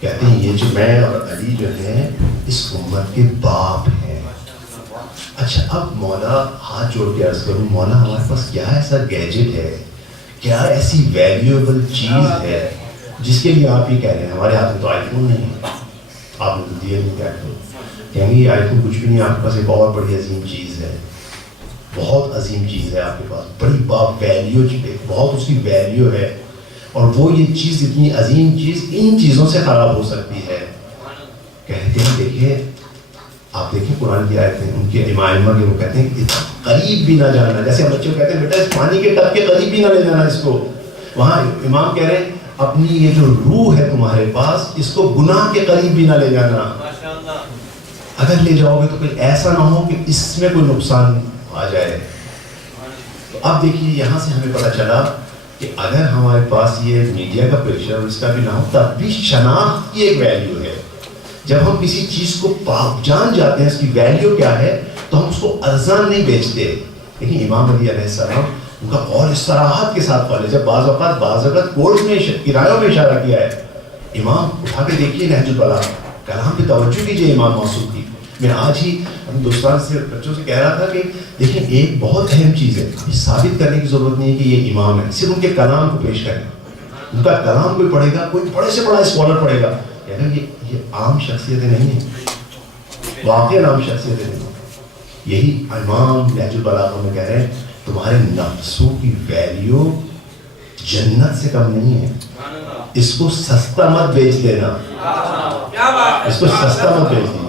کہتے ہیں یہ جو میں اور علی جو ہیں اس امت کے باپ ہیں. اچھا اب مولا ہاتھ جوڑ کے عرض کروں, مولا ہمارے پاس کیا ایسا گیجٹ ہے, کیا ایسی ویلیویبل چیز ہے جس کے لیے آپ یہ کہہ رہے ہیں ہمارے ہاتھ میں تو آئی فون نہیں ہے, آپ نے تو دیے نہیں, کیا کہیں گے یہ آئی فون کچھ بھی نہیں, آپ کے پاس ایک اور بڑی عظیم چیز ہے, بہت عظیم چیز ہے آپ کے پاس, بڑی باپ ویلیو, بہت اس کی ویلیو ہے, اور وہ یہ چیز اتنی عظیم چیز ان چیزوں سے خراب ہو سکتی ہے. کہتے ہیں دیکھیے آپ دیکھیں قرآن کی آیتیں, ان کے امام کے وہ کہتے ہیں کہ قریب بھی نہ جانا, جیسے ہم بچوں کو کہتے ہیں بیٹا اس پانی کے ٹب کے قریب بھی نہ لے جانا اس کو, وہاں امام کہہ رہے ہیں اپنی یہ جو روح ہے تمہارے پاس اس کو گناہ کے قریب بھی نہ لے جانا, اگر لے جاؤ گے تو پھر ایسا نہ ہو کہ اس میں کوئی نقصان آ جائے. تو اب دیکھیے یہاں سے ہمیں پتہ چلا کہ اگر ہمارے پاس یہ میڈیا کا پریشر اس کا بھی نہ ہو, تب بھی شناخت کی ایک ویلیو ہے. جب ہم کسی چیز کو جان جاتے ہیں اس کی ویلیو کیا ہے تو ہم اس کو ارزاں نہیں بیچتے. لیکن امام علی علیہ السلام ان کا قول اس صراحت کے ساتھ قول ہے, جب بعض اوقات کورٹ میں کرایوں میں اشارہ کیا ہے, امام اٹھا کے دیکھیے نہج البلاغہ, کلام پہ توجہ کیجیے امام موصوف کی. میں آج ہی ہندوستان سے بچوں سے کہہ رہا تھا کہ دیکھیں ایک بہت اہم چیز ہے, یہ ثابت کرنے کی ضرورت نہیں ہے کہ یہ امام ہے, صرف ان کے کلام کو پیش کریں. ان کا کلام کوئی پڑھے گا, کوئی بڑے سے بڑا اسکالر پڑھے گا, یعنی یہ عام شخصیتیں نہیں ہیں, واقعی عام شخصیتیں نہیں ہیں. یہی امام نہج البلاغہ میں کہہ رہے ہیں تمہارے نفسوں کی ویلیو جنت سے کم نہیں ہے, اس کو سستا مت بیچ دینا, اس کو سستا مت بیچ دیجیے.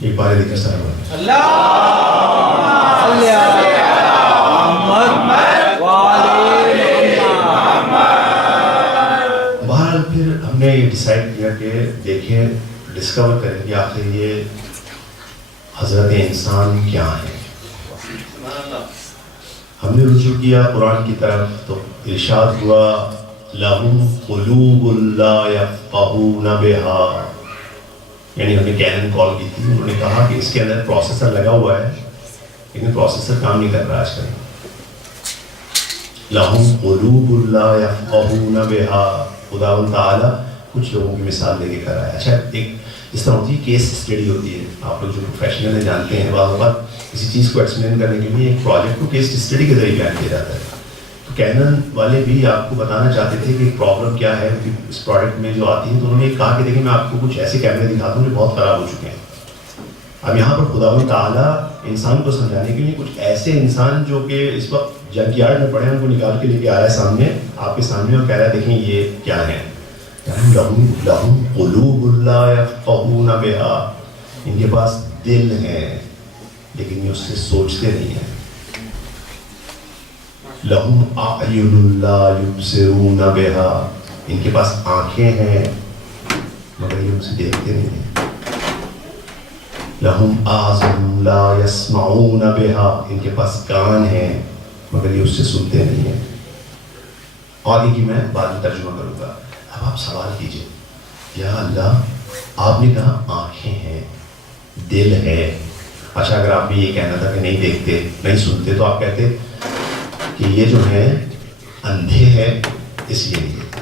ایک بار ذکر صلی اللہ بہرحال پھر ہم نے یہ ڈیسائیڈ کیا کہ دیکھیں ڈسکور کریں کہ آخر یہ حضرت انسان کیا ہے. ہم نے رجوع کیا قرآن کی طرف, تو ارشاد ہوا لَهُمْ قُلُوبٌ لَا يَفْقَهُونَ بِهَا, یعنی ہم نے کینن کال کی تھی, انہوں نے کہا کہ اس کے اندر پروسیسر لگا ہوا ہے لیکن پروسیسر کام نہیں کر رہا آج کل. لَهُمْ قُلُوبٌ لَا يَفْقَهُونَ بِهَا, خداوند تعالیٰ کچھ لوگوں کی مثال دے کے کر رہا ہے. اچھا ایک اس طرح ہوتی ہے کیس اسٹڈی ہوتی ہے, آپ لوگ جو پروفیشنل ہیں جانتے ہیں بعض اوقات کسی چیز کو ایکسپلین کرنے کے لیے ایک پروجیکٹ کو کیس اسٹڈی کے ذریعے بیان کیا جاتا ہے. تو کینن والے بھی آپ کو بتانا چاہتے تھے کہ پرابلم کیا ہے اس پروڈکٹ میں جو آتی ہے، تو انہوں نے کہا کہ دیکھیں میں آپ کو کچھ ایسے کیمرے دکھاتا ہوں جو بہت خراب ہو چکے ہیں. اب یہاں پر خداوند تعالیٰ انسان کو سمجھانے کے لیے کچھ ایسے انسان جو کہ اس وقت جنک یارڈ میں پڑے ہیں ان کو نکال کے لے کے آ رہا ہے سامنے، آپ کے سامنے، اور کہہ رہا ہے دیکھیں یہ کیا ہے. لہم قلوب لا یفقہون بہا، ان کے پاس دل ہے لیکن یہ اس سے سوچتے نہیں ہیں. لہم اعین لا یبصرون بہا، ان کے پاس آنکھیں ہیں مگر یہ ان سے دیکھتے نہیں ہیں. لہم آذن لا یسمعون بہا، ان کے پاس کان ہیں مگر یہ اس سے سنتے نہیں ہیں. آگے کی میں بعد میں ترجمہ کروں گا. اب آپ سوال کیجئے، یا اللہ آپ نے کہا آنکھیں ہیں، دل ہے. اچھا اگر آپ نے یہ کہنا تھا کہ نہیں دیکھتے نہیں سنتے تو آپ کہتے کہ یہ جو ہے اندھے ہیں اس لیے نہیں دیکھتے.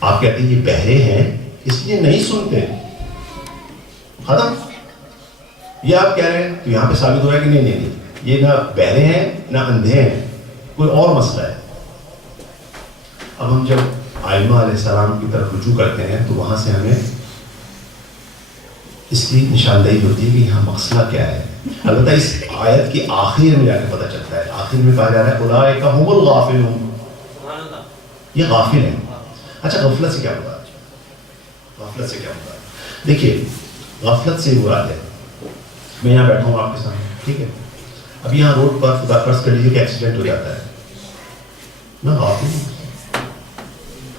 آپ کہتے یہ بہرے ہیں اس لیے نہیں سنتے. ختم. یہ آپ کہہ رہے ہیں تو یہاں پہ ثابت ہو رہا ہے کہ نہیں یہ نہ بہرے ہیں نہ اندھے ہیں، کوئی اور مسئلہ ہے. اب ہم جب آئمہ علیہ السلام کی طرف رجوع کرتے ہیں تو وہاں سے ہمیں اس کی نشاندہی ہوتی ہے کہ یہاں مسئلہ کیا ہے. البتہ اس آیت کی آخر میں جا کے پتہ چلتا ہے. آخر میں کہا جا رہا ہے اولئک ھم الغافلون، یہ غافل ہیں. اچھا غفلت سے کیا مراد ہے؟ غفلت سے کیا مراد ہے؟ دیکھیے غفلت سے مراد ہے، میں یہاں بیٹھا ہوں آپ کے سامنے، ٹھیک ہے، اب یہاں روڈ پر خدا فرض کر لیجیے کہ ایکسیڈنٹ ہو جاتا ہے، میں غافل ہوں،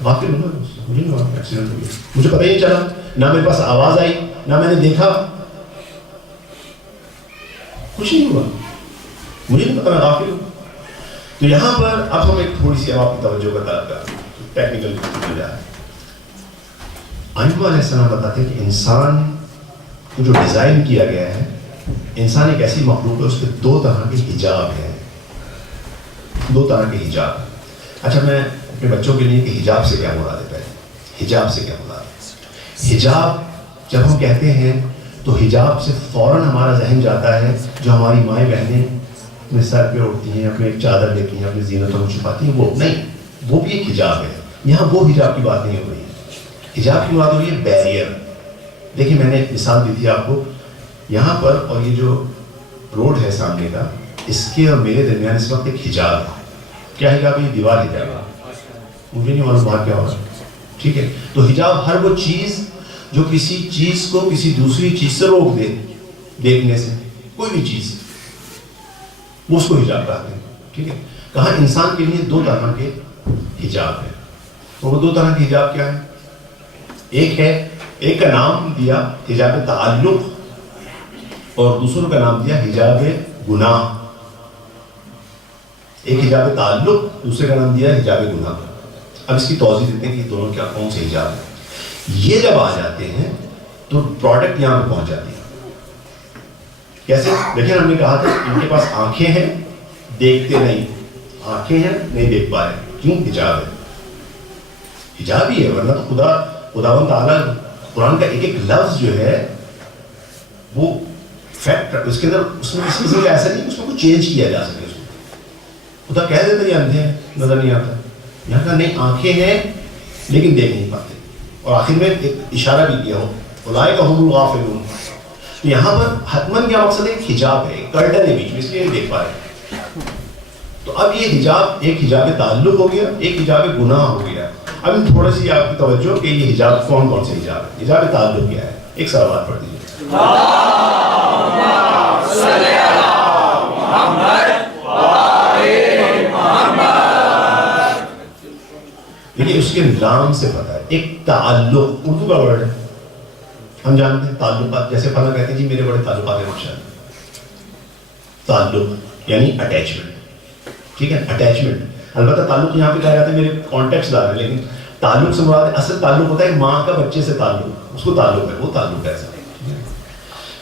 غافل ہوں نا، مجھے نہیں ایکسیڈنٹ ہو گیا، مجھے پتہ ہی نہیں چلا، نہ میرے پاس آواز آئی نہ میں نے دیکھا، کچھ نہیں ہوا، مجھے نہیں پتا، میں غافل ہوں. تو یہاں پر اب ہم ایک تھوڑی سی آپ کی توجہ کا طلب کریں، ٹیکنیکل ہو جائے. آئمہ علیہ السلام بتاتے ہیں کہ انسان کو جو ڈیزائن کیا گیا ہے، انسان ایک ایسی مخلوق ہے، اس کے دو طرح کے حجاب ہیں، دو طرح کے حجاب. اچھا میں اپنے بچوں کے لیے کہ حجاب سے کیا مراد ہے، پہلے حجاب سے کیا مراد ہے. حجاب جب ہم کہتے ہیں تو حجاب سے فوراً ہمارا ذہن جاتا ہے جو ہماری مائیں بہنیں اپنے سر پہ اٹھتی ہیں، اپنے ایک چادر لیتی ہیں، اپنی زینتوں کو چھپاتی ہیں، وہ نہیں، وہ بھی ایک حجاب ہے. یہاں وہ حجاب کی بات نہیں ہو رہی ہے. حجاب کی مراد ہو رہی ہے بیریئر. دیکھیں میں نے ایک مثال دی تھی آپ کو، یہاں پر اور یہ جو روڈ ہے سامنے کا، اس کے اور میرے درمیان اس وقت ایک حجاب ہے. کیا حجاب ہے؟ یہ دیوار حجاب ہے، مجھے نہیں معلوم بات کیا ہوگا، ٹھیک ہے. تو حجاب ہر وہ چیز جو کسی چیز کو کسی دوسری چیز سے روک دے دیکھنے سے، کوئی بھی چیز، وہ اس کو حجاب کہتے ہیں، ٹھیک ہے. کہاں انسان کے لیے دو طرح کے حجاب ہے. اور وہ دو طرح کے حجاب کیا ہے؟ ایک ہے، ایک کا نام دیا حجاب تعلق اور دوسروں کا نام دیا حجاب گناہ. ایک حجاب تعلق، دوسرے کا نام دیا حجاب گناہ. اب اس کی توضیح دیتے ہیں کہ دونوں کیا کون سے حجاب ہیں. یہ جب آ جاتے ہیں تو پروڈکٹ یہاں پہ پہنچ جاتی ہے. کیسے؟ دیکھیں ہم نے کہا تھا ان کے پاس آنکھیں ہیں دیکھتے نہیں، آنکھیں ہیں نہیں دیکھ پا رہے. کیوں؟ حجاب ہے. حجاب ہی ہے، ورنہ تو خداوند تعالیٰ قرآن کا ایک ایک لفظ جو ہے وہ فیکٹ، اس کے اندر اس میں کسی قسم کا ایسا نہیں اس میں کچھ چینج کیا جا سکے. اس کو خدا کہہ دیتا یہ اندھے ہیں نظر نہیں آتا، یہاں کا نہیں آنکھیں ہیں لیکن دیکھ نہیں پاتے. اور آخر میں ایک اشارہ بھی کیا ہو اولئک ھم الغافلون. تو یہاں پر حتماً کیا مقصد ہے؟ ایک حجاب ہے، ایک کرٹن ہے بیچ میں، اس لیے نہیں دیکھ پا رہے. تو اب یہ حجاب ایک حجاب تعلق ہو گیا، ایک حجاب گناہ ہو گیا. اب تھوڑی سی آپ کی توجہ کہ یہ حجاب کون کون سے حجاب ہے. حجاب تعلق کیا ہے؟ ایک سوال پڑھ دیجیے. دیکھیے اس کے نام سے پتا ہے، ایک تعلق اردو کا ورڈ ہے، ہم جانتے ہیں تعلقات، جیسے فلاں کہتے ہیں جی میرے بڑے تعلقات ہیں ماشاءاللہ. تعلق یعنی اٹیچمنٹ، ٹھیک ہے، اٹیچمنٹ. البتہ تعلق یہاں پہ کہا جاتا ہے میرے کانٹیکٹس دار ہیں، لیکن تعلق سے مراد ہے اصل تعلق ہوتا ہے ماں کا بچے سے تعلق، اس کو تعلق ہے، وہ تعلق ہے ایسا.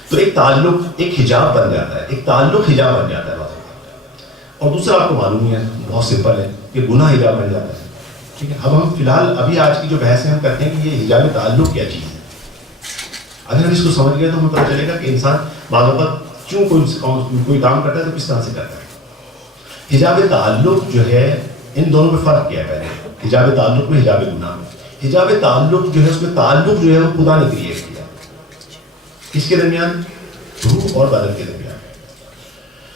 تو ایک تعلق ایک حجاب بن جاتا ہے، ایک تعلق حجاب بن جاتا ہے بعض اوقات. اور دوسرا آپ کو معلوم ہی ہے، بہت سمپل ہے کہ گناہ حجاب بن جاتا ہے. ٹھیک ہے، اب ہم فی الحال ابھی آج کی جو بحث ہے ہم کرتے ہیں کہ یہ حجاب تعلق کیا چیز ہے. اگر ہم اس کو سمجھ گئے تو ہمیں پتہ چلے گا کہ انسان بعض اوقات کیوں کوئی کام کرتا ہے تو کس طرح سے کرتا ہے. حجاب تعلق جو ہے ان دونوں میں فرق کیا ہے پہلے حجاب تعلق میں حجاب گناہ میں. حجاب تعلق جو ہے اس میں تعلق جو ہے وہ خدا نے کریٹ کیا. کس کے درمیان؟ روح اور بدن کے درمیان.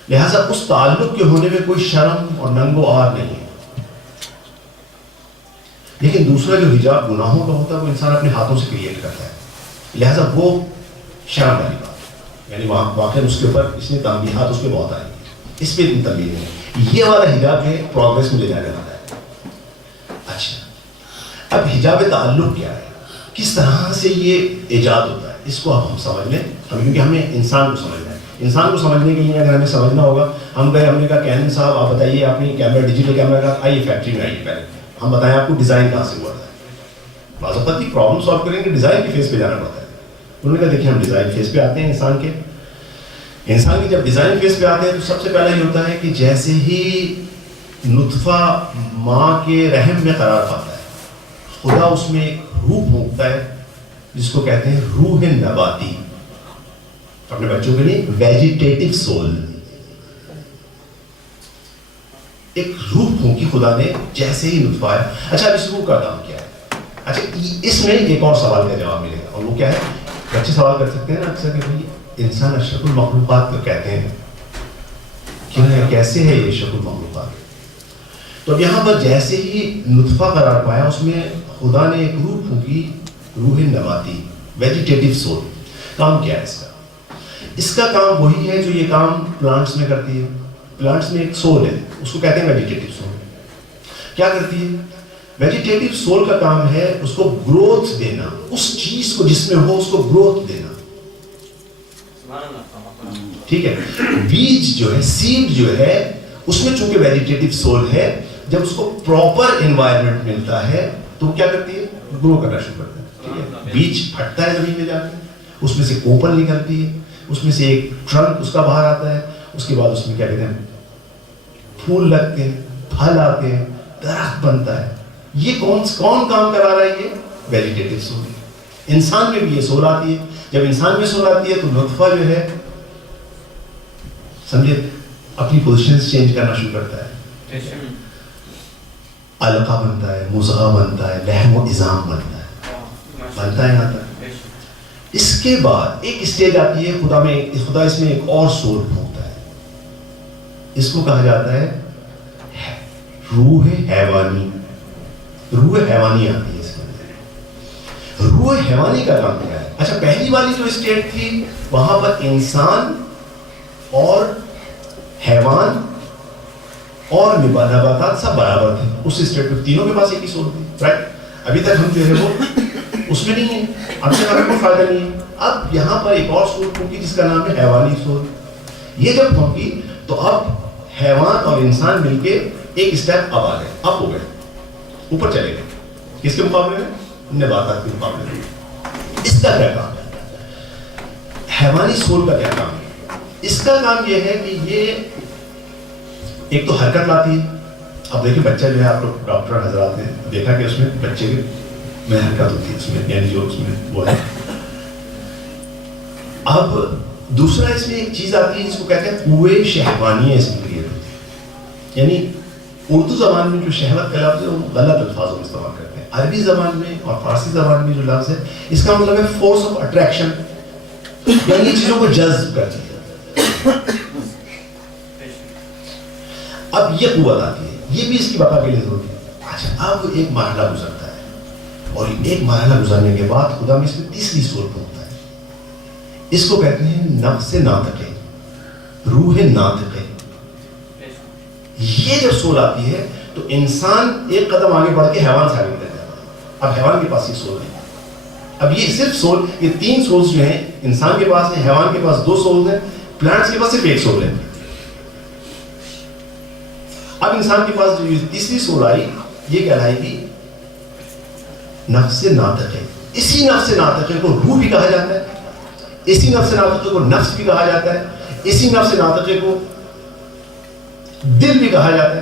لہٰذا اس تعلق کے ہونے میں کوئی شرم اور ننگ و عار نہیں ہے. لیکن دوسرا جو حجاب گناہوں کا ہوتا ہے وہ انسان اپنے ہاتھوں سے کریٹ کرتا ہے. لہٰذا وہ شرم والی بات ہے. یعنی واقعی اس کے اوپر اس نے تنبیہات اس پہ بہت آئی ہیں, اس پہ اتنی تنبیہ نہیں ہے. یہ والا حجاب جو ہے پروگریس میں لے جانے والا ہے. اچھا, اب حجاب تعلق کیا ہے, کس طرح سے یہ ایجاد ہوتا ہے, اس کو اب ہم سمجھ لیں. کیونکہ ہمیں انسان کو سمجھنا ہے. انسان کو سمجھنے کے لیے اگر ہمیں سمجھنا ہوگا, ہم نے کہا کینن صاحب آپ بتائیے آپ نے کیمرہ ڈیجیٹل کیمرہ کا آئیے فیکٹری میں آئیے, پہلے ہم بتائیں آپ کو ڈیزائن کہاں سے ہوا ہے. بعض اوقات کی پرابلم سالو کریں گے ڈیزائن کے فیس پہ جانا پڑتا ہے. انہوں نے کہا دیکھیے ہم ڈیزائن فیس پہ آتے ہیں انسان کی جب ڈیزائن فیس پہ آتے ہیں تو سب سے پہلا یہ ہوتا ہے کہ جیسے ہی نطفہ ماں کے رحم میں قرار پاتا ہے, خدا اس میں ایک روح پھونکتا ہے جس کو کہتے ہیں روح نباتی. اپنے بچوں کے لیے ویجیٹیٹو سول, ایک روح پھونکی خدا نے جیسے ہی نطفہ آیا. اچھا, اس روح کا کام کیا ہے؟ اچھا, اس میں ایک اور سوال کا جواب ملے گا, اور وہ کیا ہے؟ بچے سوال کر سکتے ہیں نا اکثر کہ بھائی انسان اشرف المخلوقات کو کہتے ہیں, کیوں ہے, کیسے ہے یہ اشرف المخلوقات؟ تو اب یہاں پر جیسے ہی نطفہ قرار پایا اس میں خدا نے ایک روح پھونکی, روح نباتی, ویجیٹیٹو سول. کام کیا ہے اس کا؟ اس کا کام وہی ہے جو یہ کام پلانٹس میں کرتی ہے. پلانٹس میں ایک سول ہے, اس کو کہتے ہیں ویجیٹیٹو سول. کیا کرتی ہے؟ ویجیٹیٹو سول کا کام ہے اس کو گروتھ دینا, اس چیز کو جس میں ہو اس کو گروتھ دینا. ٹھیک ہے, بیج جو ہے, سیڈ جو ہے, اس میں چونکہ ویجیٹیٹو سول ہے, جب اس کو پراپر انوائرمنٹ ملتا ہے تو کیا کرتی ہے؟ گرو کرنا شروع کرتا ہے. ٹھیک ہے, بیج پھٹتا ہے زمین میں جا کے, اس میں سے کوپل نکلتی ہے, اس میں سے ایک ٹرنک اس کا باہر آتا ہے, اس کے بعد اس میں کیا کہتے ہیں پھول لگتے ہیں, پھل آتے ہیں, درخت بنتا ہے. یہ کون کام کرا رہا ہے؟ یہ ویجیٹیٹو سول. انسان میں بھی یہ سول آتی ہے. جب انسان میں سول آتی ہے تو نطفہ جو ہے سمجھے اپنی پوزیشنز چینج کرنا شروع کرتا ہے. علقہ بنتا ہے, مضغہ بنتا ہے, لحم و عظام بنتا ہے یہاں تک. اس کے بعد ایک اسٹیج آتی ہے, خدا اس میں ایک اور سول پھونکتا ہے. اس کو کہا جاتا ہے روح حیوانی. روح حیوانی آتی ہے اس میں. روح حیوانی کا کام کیا ہے؟ اچھا, پہلی والی جو اسٹیٹ تھی وہاں پر انسان اور حیوان اور نباتات سب برابر تھے. اس اسٹیٹ میں تینوں کے پاس ایک ہی سول تھی, رائٹ. ابھی تک ہم جو ہے وہ اس میں نہیں ہے, اب سے ہمیں کوئی فائدہ نہیں ہے. اب یہاں پر ایک اور سول پھونکی جس کا نام ہے حیوانی سول. یہ جب پھونکی تو اب حیوان اور انسان مل کے ایک اسٹیپ اب آ گئے, اب ہو گئے, اوپر چلے گئے. کس کے مقابلے میں؟ نباتات کے مقابلے میں. اس کا کیا کام ہے؟ حیوانی سول کا کیا کام ہے؟ اس کا کام یہ ہے کہ یہ ایک تو حرکت لاتی ہے. اب دیکھیں بچہ جو ہے, آپ لوگ ڈاکٹر حضرات نے دیکھا کہ اس میں بچے میں حرکت ہوتی ہے, اس میں یعنی جو اس میں وہ ہے. اب دوسرا اس میں ایک چیز آتی ہے جس کو کہتے ہیں قوے شہوانیہ. اس میں کریٹ ہوتی ہے. یعنی اردو زبان میں جو شہوت کا لفظ ہے وہ غلط الفاظوں میں استعمال کرتے ہیں. عربی زبان میں اور فارسی زبان میں جو لفظ ہے اس کا مطلب ہے فورس آف اٹریکشن, یعنی چیزوں کو جذب کرتی ہے. اب یہ قوت آتی ہے, یہ بھی اس کی بقا کے لیے ضروری ہے. اچھا, اب ایک مرحلہ گزرتا ہے, اور ایک مرحلہ گزرنے کے بعد خدا میں اس میں تیسری سول پھونکتا ہے. اس کو کہتے ہیں نفس ناطقہ, روح ناطقہ. یہ جب سول آتی ہے تو انسان ایک قدم آگے بڑھ کے حیوان سے آگے نکل جاتا ہے. اب حیوان کے پاس یہ سول ہے. اب یہ صرف سول, یہ تین سولز جو ہیں انسان کے پاس ہیں, حیوان کے پاس دو سولز ہیں, پلانٹس کے پاس صرف ایک سول ہے. اب انسان کے پاس جو تیسری سول آئی یہ کہلائے گی نفس ناطقہ. اسی نفس ناطقہ کو روح بھی کہا جاتا ہے, اسی نفس ناطقہ کو نفس بھی کہا جاتا ہے, اسی نفس ناطقہ کو دل بھی کہا جاتا ہے.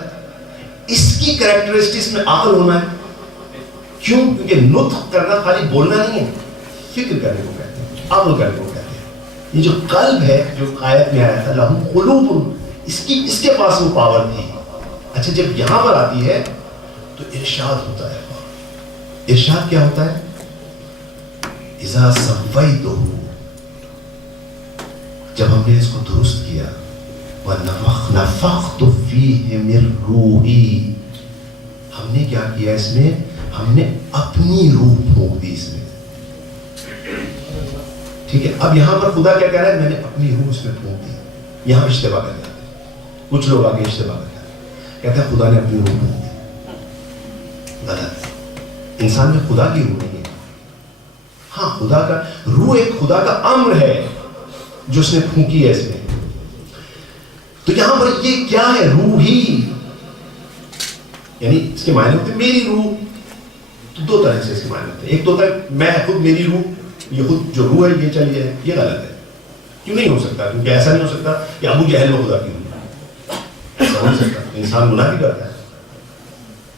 اس کی کریکٹرسٹکس میں عقل ہونا ہے. کیوں؟ کیونکہ نطق کرنا خالی بولنا نہیں ہے, فکر کرنے کو کہتے ہیں, عقل کرنے کو کہتے ہیں. یہ جو قلب ہے جو آیت میں آیا تھا لہم قلوب, اس کے پاس وہ پاور تھی. اچھا جب یہاں پر آتی ہے تو ارشاد ہوتا ہے. ارشاد کیا ہوتا ہے؟ اذا سویتہ، جب ہم نے اس کو درست کیا، وَنَفَخْتُ فِيهِ مِن رُوحِي، ہم نے کیا کیا اس میں؟ ہم نے اپنی روح پھونک دی اس میں. ٹھیک ہے، اب یہاں پر خدا کیا کہہ رہا ہے؟ میں نے اپنی روح اس میں پھونک دی. یہاں اشتباہ کر جاتے ہیں کچھ لوگ، آگے اشتباہ کر جاتے ہیں، کہتے ہیں خدا نے اپنی روح پھونک دی. غلط. انسان میں خدا کی روح نہیں ہے. ہاں خدا کا روح ایک خدا کا امر ہے جو اس نے پھونکی ہے اس میں. تو یہاں پر یہ کیا ہے؟ روحی، یعنی اس کے معنی ہوتے ہیں میری روح. تو دو طرح سے اس کے معنی ہوتے ہیں. ایک تو ہوتا ہے میں خود میری روح، یہ خود جو روح ہے یہ چلی ہے. یہ غلط ہے. کیوں نہیں ہو سکتا؟ کیونکہ ایسا نہیں ہو سکتا کہ ابو جہل میں خدا کی روح. ایسا ہو سکتا؟ انسان گناہ بھی کرتا ہے،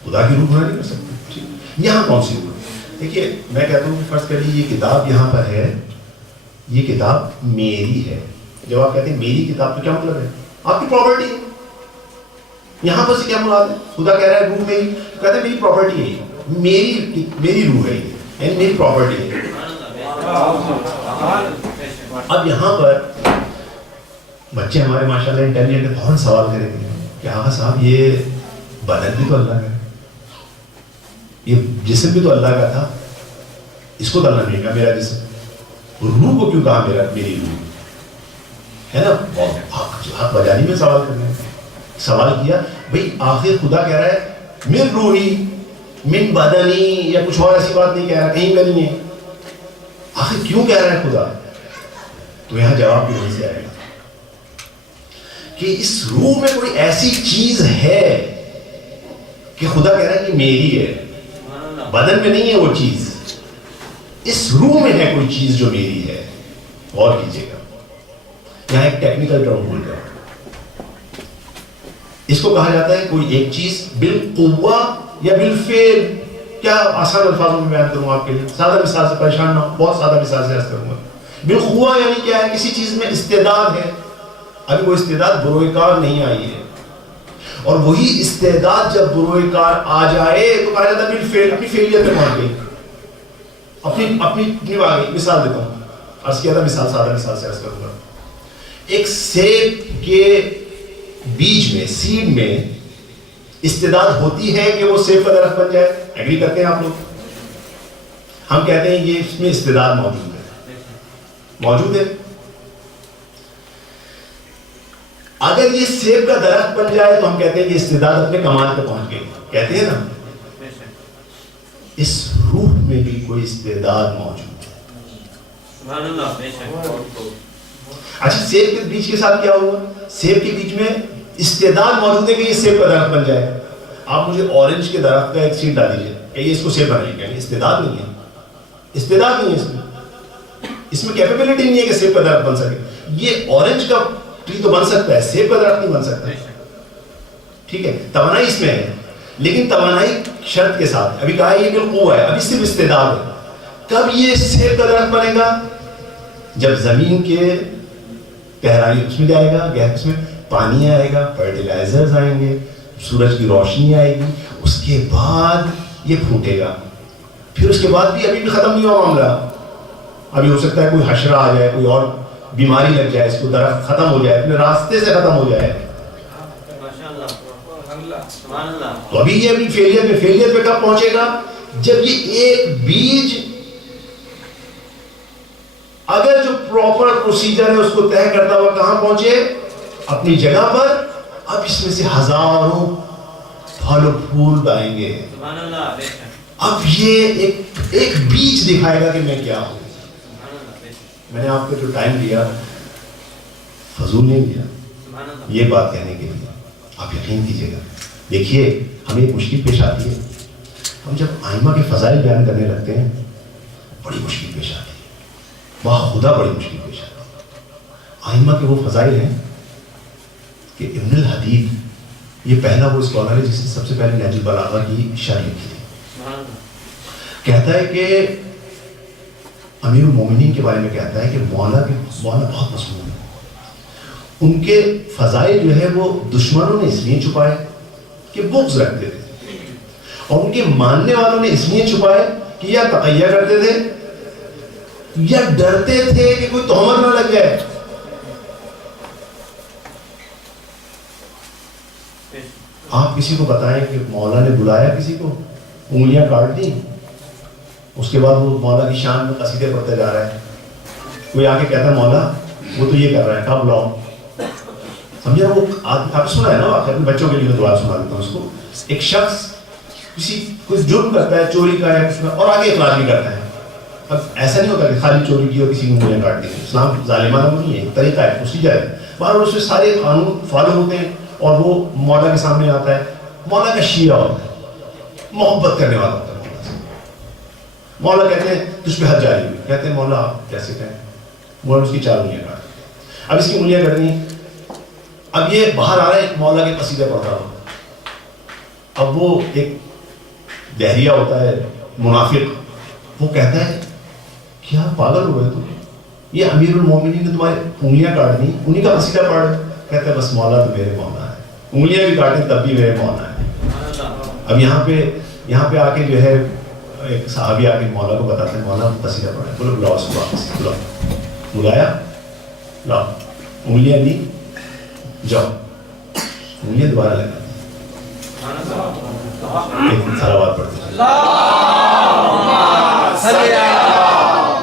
خدا کی روح گناہ نہیں کر سکتا. یہاں کون سی روح؟ دیکھیے میں کہتا ہوں کہ فرض کریے یہ کتاب یہاں پر ہے، یہ کتاب میری ہے. جب آپ کہتے ہیں میری کتاب تو کیا مطلب ہے؟ آپ کی پراپرٹی ہے. یہاں پر سے کیا مراد ہے؟ خدا کہہ رہا ہے روح میری، کہتے ہیں میری پراپرٹی ہے، میری روح ہے، یعنی میری پراپرٹی ہے. اب یہاں پر بچے ہمارے ماشاءاللہ انٹیلیجنٹ ہیں، فوراً سوال کریں گے کہ آقا صاحب یہ بدن بھی تو اللہ کا ہے، یہ جسم بھی تو اللہ کا تھا، اس کو تو اللہ نہیں کہا میرا جسم، روح کو کیوں کہا میری روح ہے نا؟ حق بجانی میں سوال کرنے سوال کیا بھئی آخر خدا کہہ رہا ہے من روحی من بدنی، یا کچھ اور ایسی بات نہیں کہہ رہا، کہیں پہ نہیں ہے. آخر کیوں کہہ رہا ہے خدا؟ تو یہاں جواب بھی وہیں سے آئے گا کہ اس روح میں کوئی ایسی چیز ہے کہ خدا کہہ رہا ہے کہ میری ہے. بدن میں نہیں ہے وہ چیز، اس روح میں ہے کوئی چیز جو میری ہے. غور کیجیے گا، یہاں ایک ٹیکنیکل ٹرم بول رہا ہے. اس کو کہا جاتا ہے کوئی ایک چیز بالقوہ یا بالفعل. کیا آسان الفاظوں میں بیان کروں آپ کے لیے، سادہ مثال سے پریشان نہ ہو، بہت سادہ مثال سے عرض کروں گا. بالقوہ یعنی کیا ہے؟ کسی چیز میں استعداد ہے، ابھی وہ استعداد بروئے کار نہیں آئی ہے، اور وہی استعداد جب بروئے کار آ جائے تو کہا جاتا ہے بالفعل، اپنی فیلیت میں پہنچ گئی، اپنی نبھا گئی. مثال دیتا ہوں، عرض کیا تھا مثال، سادہ مثال سے عرض کروں گا. ایک سیب کے بیج میں، سیڈ میں استعداد ہوتی ہے کہ وہ سیب کا درخت بن جائے. ایگری کرتے ہیں آپ لوگ؟ ہم کہتے ہیں یہ اس میں استعداد موجود ہے. اگر یہ سیب کا درخت بن جائے تو ہم کہتے ہیں کہ استعداد اپنے کمال پہ پہنچ گئی. کہتے ہیں نا، اس روح میں بھی کوئی استعداد موجود ہے. اچھا سیب کے بیج کے ساتھ کیا ہوا؟ سیب کے بیج میں استعداد موجود ہے کہ یہ سیب کا درخت بن جائے. آپ مجھے اورنج کے درخت کا ایک سیڈ ڈال دیجیے کہ یہ اس کو سیب بنائیے، کہ استعداد نہیں ہے، استعداد نہیں ہے اس میں کیپیبلٹی نہیں ہے کہ سیب کا درخت بن سکے. یہ اورنج کا ٹری تو بن سکتا ہے، سیب کا درخت نہیں بن سکتا. ٹھیک ہے، توانائی اس میں ہے، لیکن توانائی شرط کے ساتھ. ابھی کہا یہ بالقوہ ہے، ابھی صرف استعداد ہے. کب یہ سیب کا درخت بنے گا؟ جب زمین کے گہرائی اس میں جائے گا، اس میں پانی آئے گا، فرٹیلائزرز آئیں گے، سورج کی روشنی آئے گی، اس کے بعد یہ پھوٹے گا. پھر اس کے بعد بھی ابھی بھی ختم نہیں ہوا معاملہ. ابھی ہو سکتا ہے کوئی حشرہ آ جائے، کوئی اور بیماری لگ جائے، اس کو درخت ختم ہو جائے، اپنے راستے سے ختم ہو جائے. تو ابھی یہ اپنی فیلیت پہ کب پہنچے گا؟ جب یہ ایک بیج اگر جو پراپر پروسیجر ہے اس کو طے کرتا ہوا کہاں پہنچے؟ اپنی جگہ پر. اب اس میں سے ہزاروں پھل و پھول آئیں گے. اب یہ ایک بیج دکھائے گا کہ میں کیا ہوں. میں نے آپ کو جو ٹائم دیا فضول نہیں دیا یہ بات کہنے کے لیے. آپ یقین کیجیے گا، دیکھیے ہمیں ایک مشکل پیش آتی ہے. ہم جب آئمہ کے فضائل بیان کرنے لگتے ہیں بڑی مشکل پیش آتی ہے، واہ خدا بڑی مشکل پیش آتی ہے. آئمہ کے وہ فضائل ہیں کہ ابن الحدید یہ پہلا وہ اسکالر ہے جس نے سب سے پہلے نہج البلاغہ کی شرح لکھی تھی. کہتا ہے کہ امیر المومنین کے بارے میں کہتا ہے کہ مولا بہت مسموم ہے. ان کے فضائل جو ہے وہ دشمنوں نے اس لیے چھپائے کہ بغض رکھتے تھے، اور ان کے ماننے والوں نے اس لیے چھپائے کہ یا تقیہ کرتے تھے یا ڈرتے تھے کہ کوئی تہمت نہ لگ جائے. آپ کسی کو بتائیں کہ مولا نے بلایا کسی کو، انگلیاں کاٹ دی، اس کے بعد وہ مولا کی شان میں قصیدے پڑھتے جا رہا ہے، کوئی آ کے کہتا ہے مولا وہ تو یہ کر رہا ہے، کہاں بلاؤ. سمجھے وہ آپ سنا ہے نا، اپنے بچوں کے لیے میں دعا سنا دیتا ہوں اس کو. ایک شخص کوئی جرم کرتا ہے، چوری کا ہے اور آگے اقرار بھی کرتا ہے. اب ایسا نہیں ہوتا کہ خالی چوری کی اور کسی کی انگلیاں کاٹ دی. اسلام ظالمانہ وہ نہیں ہے، ایک طریقہ ہے اسی جائے بار اس میں سارے قانون فالو ہوتے ہیں، اور وہ مولا کے سامنے آتا ہے. مولا کا شیعہ ہوتا ہے، محبت کرنے والا ہوتا ہے مولا سے. مولا کہتے ہیں تجھ پہ حد جاری ہوئی، کہتے ہیں مولا آپ کیسے کہیں. مولا اس کی 4 انگلیاں کاٹ دی. اب اس کی انگلیاں کٹنی، اب یہ باہر آ رہا ہے مولا کے قصیدے پڑھ رہا ہوتا ہے. اب وہ ایک دہریہ ہوتا ہے منافق، وہ کہتا ہے کیا پاگل ہو گئے تم، یہ امیر المومنین نے تمہاری انگلیاں کاٹ دی، انہی کا قصیدہ پڑھ. کہتا ہے بس مولا تو میرے مولا ہے، انگلیاں بھی کاٹیں تب بھی میرے مولا ہے. اب یہاں پہ آ کے جو ہے ایک صحابی آ کے مولا کو بتاتے ہیں مولا قصیدہ پڑھا ہے. بولو بلاؤ اس کو واپس، بلاؤ. بلایا، لاؤ انگلیاں دی، جاؤ. انگلیاں دوبارہ لگا. ایک صلوات پڑھتے ہیں. اللہم صلی علی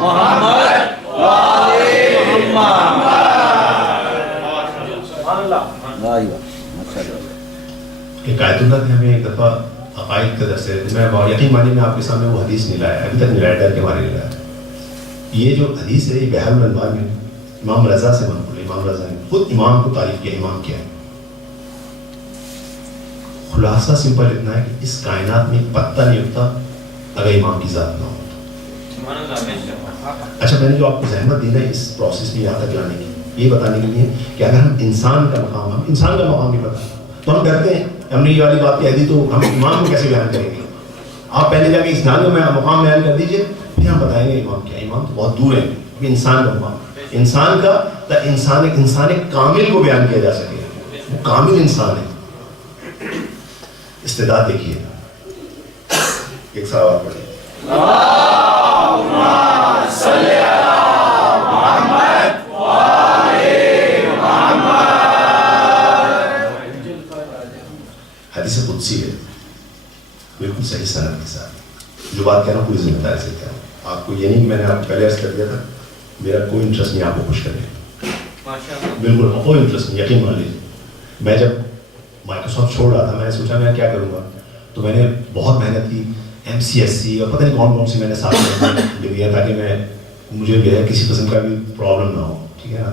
محمد و آل محمد. ایک آیت اللہ نے ہمیں ایک دفعہ عقائد کا درس دیتے. میں یقین مانی میں آپ کے سامنے وہ حدیث نہیں لایا، ابھی تک نہیں لایا، ڈر کے مارے نہیں لایا. یہ جو حدیث ہے یہ بحر الانوار میں امام رضا سے منقول ہے. امام رضا نے خود امام کو تعریف کیا. امام کیا ہے؟ خلاصہ سمپل اتنا ہے کہ اس کائنات میں ایک پتہ نہیں اٹھتا اگر امام کی ذات نہ ہو. اچھا میں نے جو آپ کو زحمت دی نا اس پروسیس میں یہاں تک لانے کی، یہ بتانے کے لیے کہ اگر ہم انسان کا مقام نہیں پتا تو ہم ڈرتے ہیں. ہم نے یہ والی بات کہہ دی تو ہم امام کو کیسے بیان کریں گے. آپ پہلے جا کے اس نام میں مقام بیان کر دیجئے، پھر ہم بتائیں گے امام کیا. امام تو بہت دور ہے. انسان کا مقام، انسان کا تا انسان کامل کو بیان کیا جا سکے. وہ کامل انسان ہے. استعداد دیکھیے. ایک سوال پڑھیں. اللہم صلی علی محمد و آل محمد. حدیث قدسی ہے، بالکل صحیح سند کے ساتھ. جو بات کہہ رہا ہوں پوری ذمہ داری سے کہہ رہا ہوں. آپ کو یہ نہیں کہ میں نے آپ پہلے عرض کر دیا تھا، میرا کوئی انٹرسٹ نہیں آپ کو خوش کرنے، بالکل کوئی انٹرسٹ نہیں. یقین مان لیجیے میں جب مائیکروسافٹ چھوڑ رہا تھا میں نے سوچا میں کیا کروں گا، تو میں نے بہت محنت کی. MCSC اور پتہ نہیں کون سی میں نے ساتھ ڈگریاں تاکہ مجھے جو ہے کسی قسم کا بھی پرابلم نہ ہو. ٹھیک ہے نا.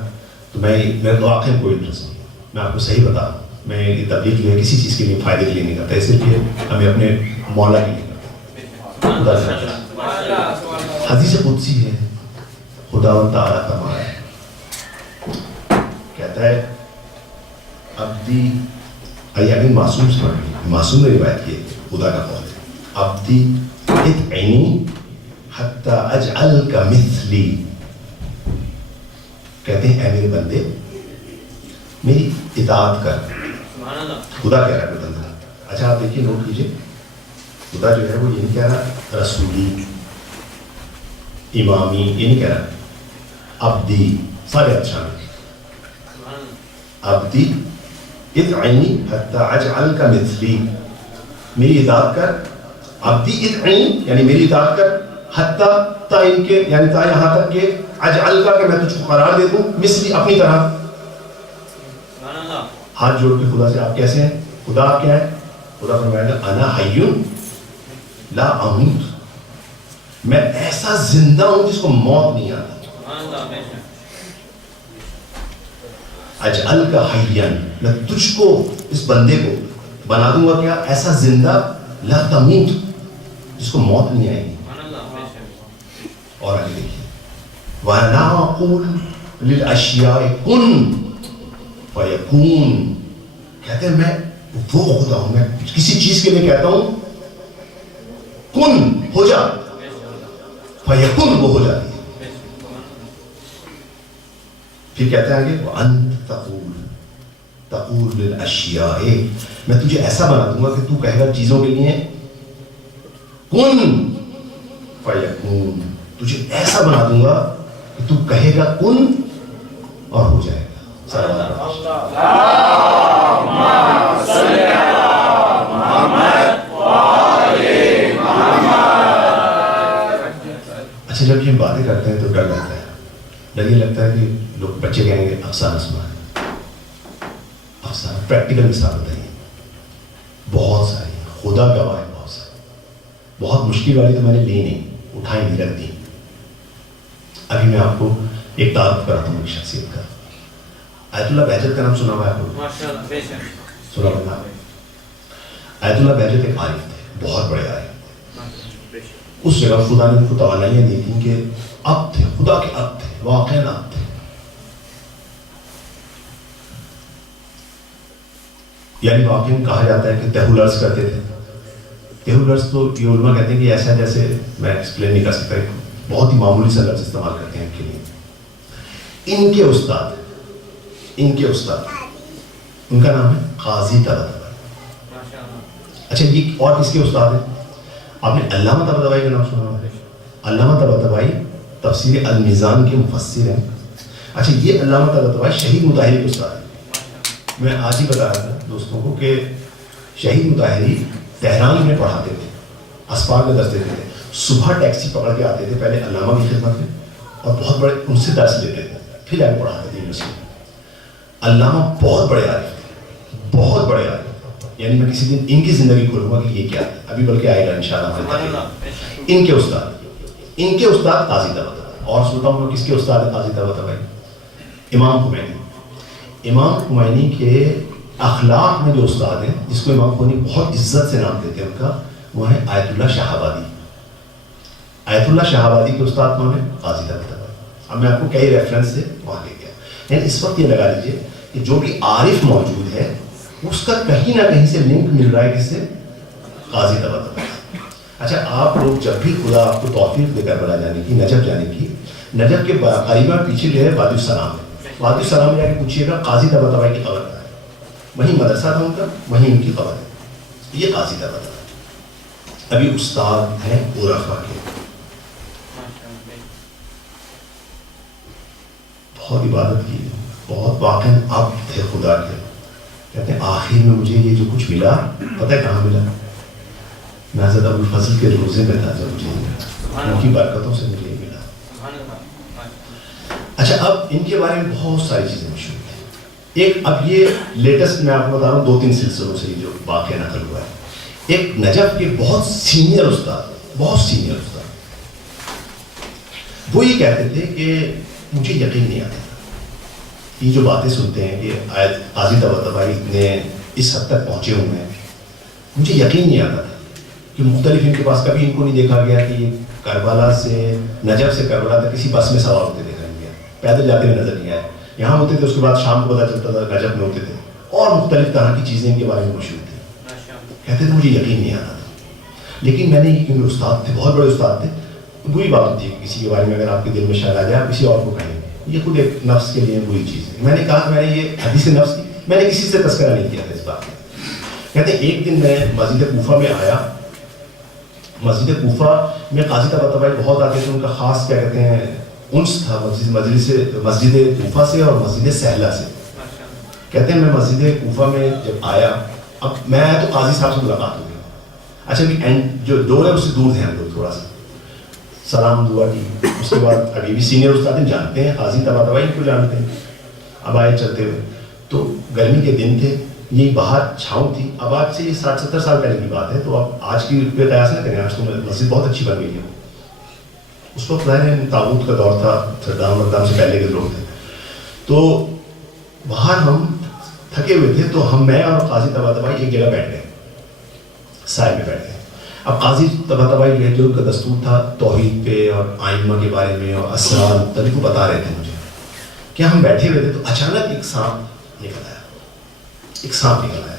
تو میرے تو واقعی کوئی انٹرسٹ نہیں. میں آپ کو صحیح بتا رہا ہوں، میں یہ تبلیغ جو ہے کسی چیز کے لیے فائدے کے لیے نہیں کرتا، صرف یہ ہمیں اپنے مولا کے لیے کرتا. حدیث قدسی ہے، خداوند تعالیٰ فرمایا ہے، کہتا ہے عبدی، ابھی معصوم سے پڑھیں، معصوم نے روایت کی ہے، خدا کا قول ہے. عبدی ادعنی حتی اجعلک مثلی. کہتے ہیں اے میرے بندے میری اطاعت کر. خدا کہہ رہا ہے بندہ. اچھا آپ دیکھیے نوٹ کیجیے، خدا جو ہے وہ یہ نہیں کہہ رہا رسولی امامی، یہ نہیں کہہ رہا عبدی. سارے اچھا عبدی ادعنی حتی اجعلک مثلی، میری اطاعت کر. عبدی ادعنی یعنی میری اطاعت کر، حتی تا ان کے یعنی تا یہاں تک کہ اجعلک کہ میں تجھ کو قرار دے دوں مثلی اپنی طرح. ہاتھ جوڑ کے خدا سے آپ کیسے ہیں؟ خدا آپ کیا ہے؟ خدا فرمائے گا انا حی لا اموت، میں ایسا زندہ ہوں جس کو موت نہیں آتا. اجعلک حیا، میں تجھ کو اس بندے کو بنا دوں گا کیا؟ ایسا زندہ لا تموت جس کو موت نہیں آئے گی. اور آگے دیکھیے وَأَنَا أَقُولُ لِلْأَشْيَاءِ كُن فَيَكُونُ. کہتے ہیں میں وہ خدا ہوں، میں کسی چیز کے لیے کہتا ہوں کن ہو جا، فَيَكُن وہ ہو جاتی ہے. پھر کہتے ہیں آگے وَأَنْتَ تَقُولُ تقول للاشیاء، میں تجھے ایسا بنا دوں گا کہ تو کہے گا چیزوں کے لیے کن فیکون، تجھے ایسا بنا دوں گا کہ تو کہے گا کن اور ہو جائے گا. اچھا جب یہ باتیں کرتے ہیں تو ڈر لگتا ہے، ڈر یہ لگتا ہے کہ لوگ بچے کہیں گے افسانہ سنا ہے. افسانہ پریکٹیکل مثال بتائیے، بہت ساری، خدا گواہ ہے بہت ساری. بہت مشکل والی تو میں نے لی نہیں، اٹھائی نہیں، رکھ دی. ابھی میں آپ کو ایک تعارف کراتا ہوں ایک شخصیت کا. آیت اللہ بہجت کا نام سنا ہوا ہے آپ کو؟ سنا ہوا ہے. آیت اللہ بہجت ایک عارف تھے، بہت بڑے عارف. اس جگہ خدا نے ان کو توانائیاں دی تھیں کہ اب تھے، خدا کے اب تھے، واقعاً اب تھے. یعنی واقعاً کہا جاتا ہے کہ تہو لرز کرتے تھے. تہو لرز تو یہ علماء کہتے ہیں کہ ایسا جیسے میں ایکسپلین نہیں کر سکتا، بہت ہی معمولی سا لفظ استعمال کرتے ہیں ان کے لیے. ان کے استاد، ان کے استاد، ان کا نام ہے قاضی طباطبائی. اچھا یہ اور کس کے استاد ہیں؟ آپ نے علامہ طباطبائی کا نام سنا ہے؟ علامہ طباطبائی تفسیر المیزان کے مفسر ہیں. اچھا یہ علامہ طباطبائی شہید مطہری کے استاد ہیں. میں آج ہی بتا رہا تھا دوستوں کو کہ شہید مطہری تہران میں پڑھاتے تھے، اسفار کا درس دیتے تھے. صبح ٹیکسی پکڑ کے آتے تھے پہلے علامہ کی خدمت میں، اور بہت بڑے ان سے درس لیتے تھے، پھر جا کے پڑھاتے تھے یونیورسٹی میں. علامہ بہت بڑے عارف تھے، بہت بڑے عارف. یعنی میں کسی دن ان کی زندگی کھولوں گا کہ یہ کیا ہے، ابھی بلکہ آئے گا انشاءاللہ. ان کے استاد، ان کے استاد قاضی طباطبائی. اور سنتا ہوں میں کس کے استاد ہے قاضی طباطبائی؟ امام خمینی. امام خمینی کے اخلاق میں جو استاد ہیں، جس کو امام خمینی بہت عزت سے نام دیتے ہیں ان کا، وہ ہے آیت اللہ شاہ آبادی. آیت اللہ شاہ آبادی کے استاد کون ہے؟ قاضی طباطبائی. اب میں آپ کو کئی ریفرنس سے وہاں لے گیا. یعنی اس وقت یہ لگا لیجیے کہ جو بھی عارف موجود ہے اس کا کہیں نہ کہیں سے لنک مل رہا ہے کس سے؟ قاضی طباطبائی. اچھا آپ لوگ جب بھی خدا آپ کو توفیق دے کربلا جانے کی، نجف جانے کی، نجف کے قریباً پیچھے جو ہے وادی السلام ہے. وادی السلام میں جا کے پوچھیے گا قاضی طباطبائی کی قبر ہے، وہیں مدرسہ تھا ان کا، وہیں ان کی قبر ہے. یہ قاضی طباطبائی ابھی استاد ہیں عرفا کے. بہت عبادت کی، بہت واقعاً اب تھے خدا کے. کہتے ہیں آخر میں مجھے یہ جو کچھ ملا، پتہ ہے کہاں ملا؟ میں حضرت ابوالفضل کے روزے میں تھا جب مجھے ان کی برکتوں سے مجھے ملا. اچھا اب ان کے بارے میں بہت ساری چیزیں مشہور ہیں. ایک اب یہ لیٹسٹ میں آپ کو بتا رہا ہوں 2-3 سلسلوں سے جو واقعہ نقل ہوا ہے. ایک نجف کے بہت سینئر استاد، بہت سینئر استاد، وہ یہ کہتے تھے کہ مجھے یقین نہیں آتا تھا، یہ جو باتیں سنتے ہیں کہ قاضی طباطبائی اتنے اس حد تک پہنچے ہوئے ہیں، مجھے یقین نہیں آتا تھا کہ مختلف ان کے پاس کبھی ان کو نہیں دیکھا گیا کہ یہ کربلا سے، نجف سے کربلا تک کسی بس میں سوار ہوتے دیکھا نہیں گیا، پیدل جاتے ہوئے نظر نہیں آئے. یہاں ہوتے تھے، اس کے بعد شام کو پتہ چلتا تھا نجف میں ہوتے تھے، اور مختلف طرح کی چیزیں ان کے بارے میں مشہور تھیں. کہتے تھے مجھے یقین نہیں آتا تھا، لیکن میں نے یہ کیونکہ استاد تھے، بہت بڑے استاد تھے، بری بات ہوتی ہے کہ کسی کے بارے میں اگر آپ کے دل میں شک آ جائے آپ کسی اور کو کہیں، یہ خود ایک نفس کے لیے بری چیز ہے. میں نے کہا میں نے یہ حدیث نفس کی، میں نے کسی سے تذکرہ نہیں کیا تھا اس بات میں. کہتے ہیں ایک دن میں مسجد کوفہ میں آیا. مسجد کوفہ میں قاضی طباطبائی بہت آتے تھے، ان کا خاص کیا کہتے ہیں انس تھا مسجد کوفہ سے اور مسجد سہلہ سے. کہتے ہیں میں مسجد کوفہ میں جب آیا، اب میں آیا تو قاضی صاحب سے ملاقات ہو گئی. اچھا کہ جو ڈور ہے اس سے دور تھے ہم لوگ، تھوڑا سا سلام دعا کی. اس کے بعد ابھی بھی سینئر استاد جانتے ہیں قاضی طباطبائی کو جانتے ہیں. اب آئے چلتے ہوئے تو گرمی کے دن تھے، یہ باہر چھاؤں تھی. اب آج سے 60-70 سال پہلے کی بات ہے، تو اب آج کی پہ قیاس نہ کریں، آج تو مسجد بہت اچھی بن گئی ہے. اس وقت ظاہر ہے تابوت کا دور تھا، صدام اقدام سے پہلے کے لوگ تھے. تو باہر ہم تھکے ہوئے تھے، تو میں اور قاضی طباطبائی ایک جگہ بیٹھ گئے، سائے میں بیٹھ گئے. اب قاضی طباطبائی جو ہے جو ان کا دستور تھا توحید پہ اور آئمہ کے بارے میں اور اسرار مختلف کو بتا رہے تھے مجھے. کیا ہم بیٹھے ہوئے تھے تو اچانک ایک سانپ نکل آیا، ایک سانپ نکل آیا.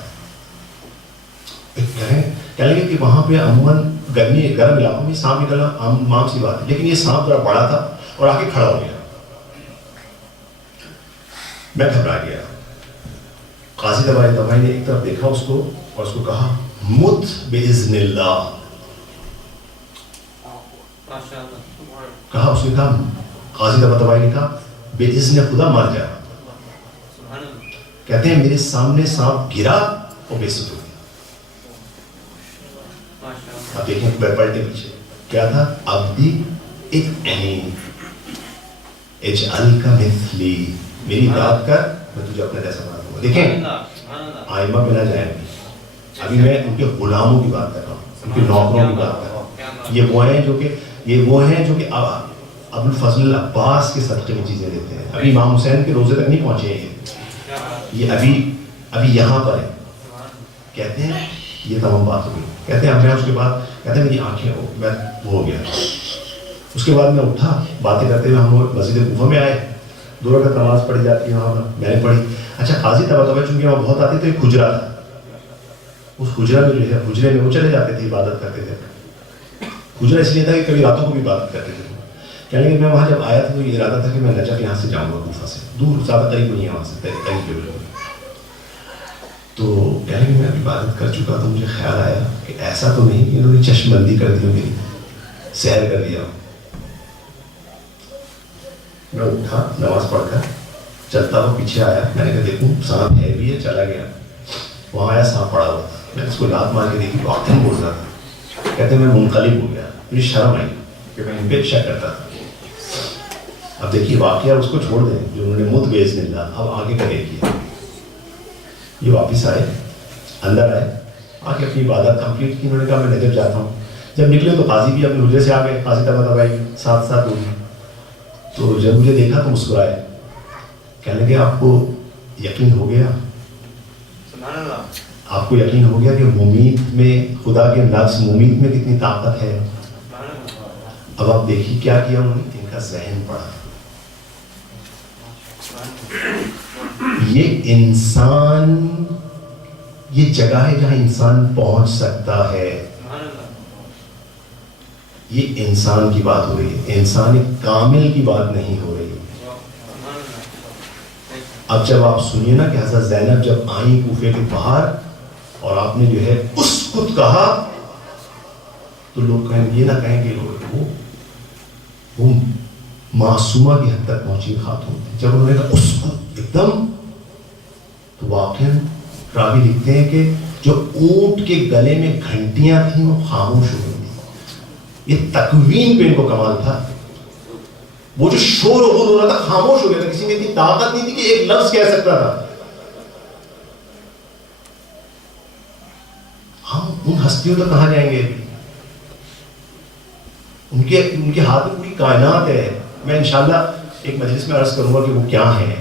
کہنے لگے کہ وہاں پہ عموماً گرم علاقوں میں سانپ نکلنا عام سی بات ہے، لیکن یہ سانپ ذرا بڑا تھا اور آ کے کھڑا ہو گیا. میں گھبرا گیا. قاضی طبائی نے ایک طرف دیکھا اس کو اور اس کو کہا مت باذن اللہ. کہا اس نے کہا قاضی طبائی نے کہا باذن خدا مر جا. کہتے ہیں میرے سامنے سانپ گرا اور بے ست ہو گیا. آپ دیکھیں پلٹے پیچھے کیا تھا, عبدی اطعمنی اجعل کا مثلی, میری اطاعت کر میں تجھے اپنے جیسا بنا دوں گا. دیکھیں آئمہ پہ نہ جائیں گے, ابھی میں ان کے غلاموں کی بات کر رہا ہوں, ان کے نوکروں کی بات کر رہا ہوں. یہ وہ ہیں جو کہ ابو الفضل العباس کے صدقے میں چیزیں دیتے ہیں. ابھی امام حسین کے روزے تک نہیں پہنچے ہیں یہ ابھی یہاں پر ہے. کہتے ہیں یہ تمام بات ہو گئی. کہتے ہیں میں اس کے بعد کہتے ہیں میری آنکھیں ہو گیا. اس کے بعد میں اٹھا, باتیں کرتے ہوئے ہم لوگ مسجد کوفہ میں آئے, 2 رکعت نماز پڑھی جاتی ہے وہاں پر, میں نے پڑھی. اچھا قاضی طبائی چونکہ وہاں بہت آتے تھے, ایک حجرا تھا, اس حجرا میں جو ہے حجرے میں وہ چلے جاتے تھے, عبادت کرتے تھے. حجرا اس لیے تھا کہ کبھی راتوں کو بھی عبادت کرتے تھے. کہنے لگے میں وہاں جب آیا تھا تو یہ ارادہ تھا کہ میں نجف یہاں سے جاؤں گا, کوفہ سے دور, زیادہ قریب نہیں ہے وہاں سے, قریب کے بالکل. تو کہنے لگے میں عبادت کر چکا تو مجھے خیال آیا کہ ایسا تو نہیں کہ انہوں نے چشم بندی کر دی میری, سیر کر دیا. میں اٹھا, نماز پڑھ کر چلتا ہوا پیچھے آیا, میں نے کہا دیکھوں سانپ ہے بھی ہے, چلا گیا. وہاں آیا سانپ پڑا ہوا تھا, میں نے اس کو لات مار کے دیکھی, واقعی بول رہا تھا. کہتے میں منقلب ہو گیا, مجھے شرم آئی کہ میں ان پہ شک کرتا تھا. اب دیکھیے واقعہ اس کو چھوڑ دیں جو انہوں نے مت باذن اللہ, اب آگے کا دیکھیے. یہ واپس آئے, اندر آئے, آ کے اپنی عبادت کمپلیٹ کی. انہوں نے کہا میں نجف جاتا ہوں. جب نکلے تو قاضی بھی اپنے حجرے سے آ گئے, قاضی طبائی ساتھ ساتھ ہوئی. تو جب مجھے دیکھا تو مسکرائے, کہنے لگے آپ کو یقین ہو گیا, آپ کو یقین ہو گیا کہ ممید میں, خدا کے لفظ ممید میں کتنی طاقت ہے. اب آپ دیکھیے کیا کیا انہوں نے, ان کا ذہن پڑا. یہ انسان, یہ جگہ ہے جہاں انسان پہنچ سکتا ہے. یہ انسان کی بات ہو رہی ہے, انسان کامل کی بات نہیں ہو رہی. اب جب آپ سنیے نا کہ حضرت زینب جب آئیں کوفے کے باہر اور آپ نے جو ہے اس خود کہا, تو لوگ کہیں یہ نہ کہیں کہ وہ معصومہ کی حد تک پہنچی خاتون تھی. جب انہوں نے کہا اس کو ایک دم, تو واقعاً راوی لکھتے ہیں کہ جو اونٹ کے گلے میں گھنٹیاں تھیں وہ خاموش ہو گئی تھیں. یہ تکوین پہ ان کو کمال تھا. وہ جو شور و غل ہو رہا تھا خاموش ہو گیا تھا. کسی میں اتنی طاقت نہیں تھی کہ ایک لفظ کہہ سکتا تھا. ہم ان ہستیوں تک کہاں جائیں گے؟ ان کے ہاتھ میں پوری کائنات ہے. میں انشاءاللہ ایک مجلس میں عرض کروں گا کہ وہ کیا ہیں.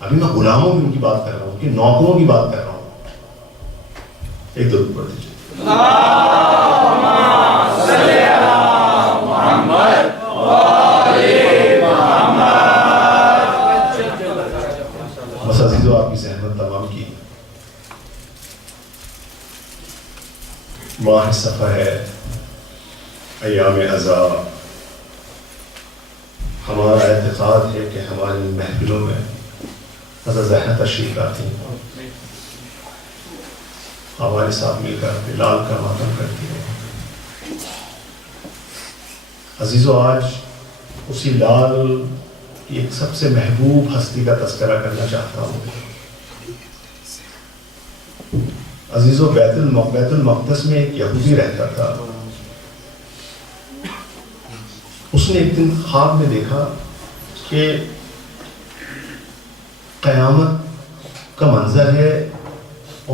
ابھی میں غلاموں کی ان کی بات کر رہا ہوں, ان کے نوکروں کی بات کر رہا ہوں. ایک درود پڑھ دیجیے. بس عزیزو آپ کی زحمت تمام کی. ماہ صفر ہے, ایام عزا. ہمارا اعتقاد ہے کہ ہماری محفلوں میں حضرت زہرا تشریف آتی ہیں, ہمارے ساتھ مل کر بلال کا ماتم کرتی ہیں. عزیزو آج اسی لال کی ایک سب سے محبوب ہستی کا تذکرہ کرنا چاہتا ہوں. عزیزو بیت المقدس میں ایک یہودی رہتا تھا. اس نے ایک دن خواب میں دیکھا کہ قیامت کا منظر ہے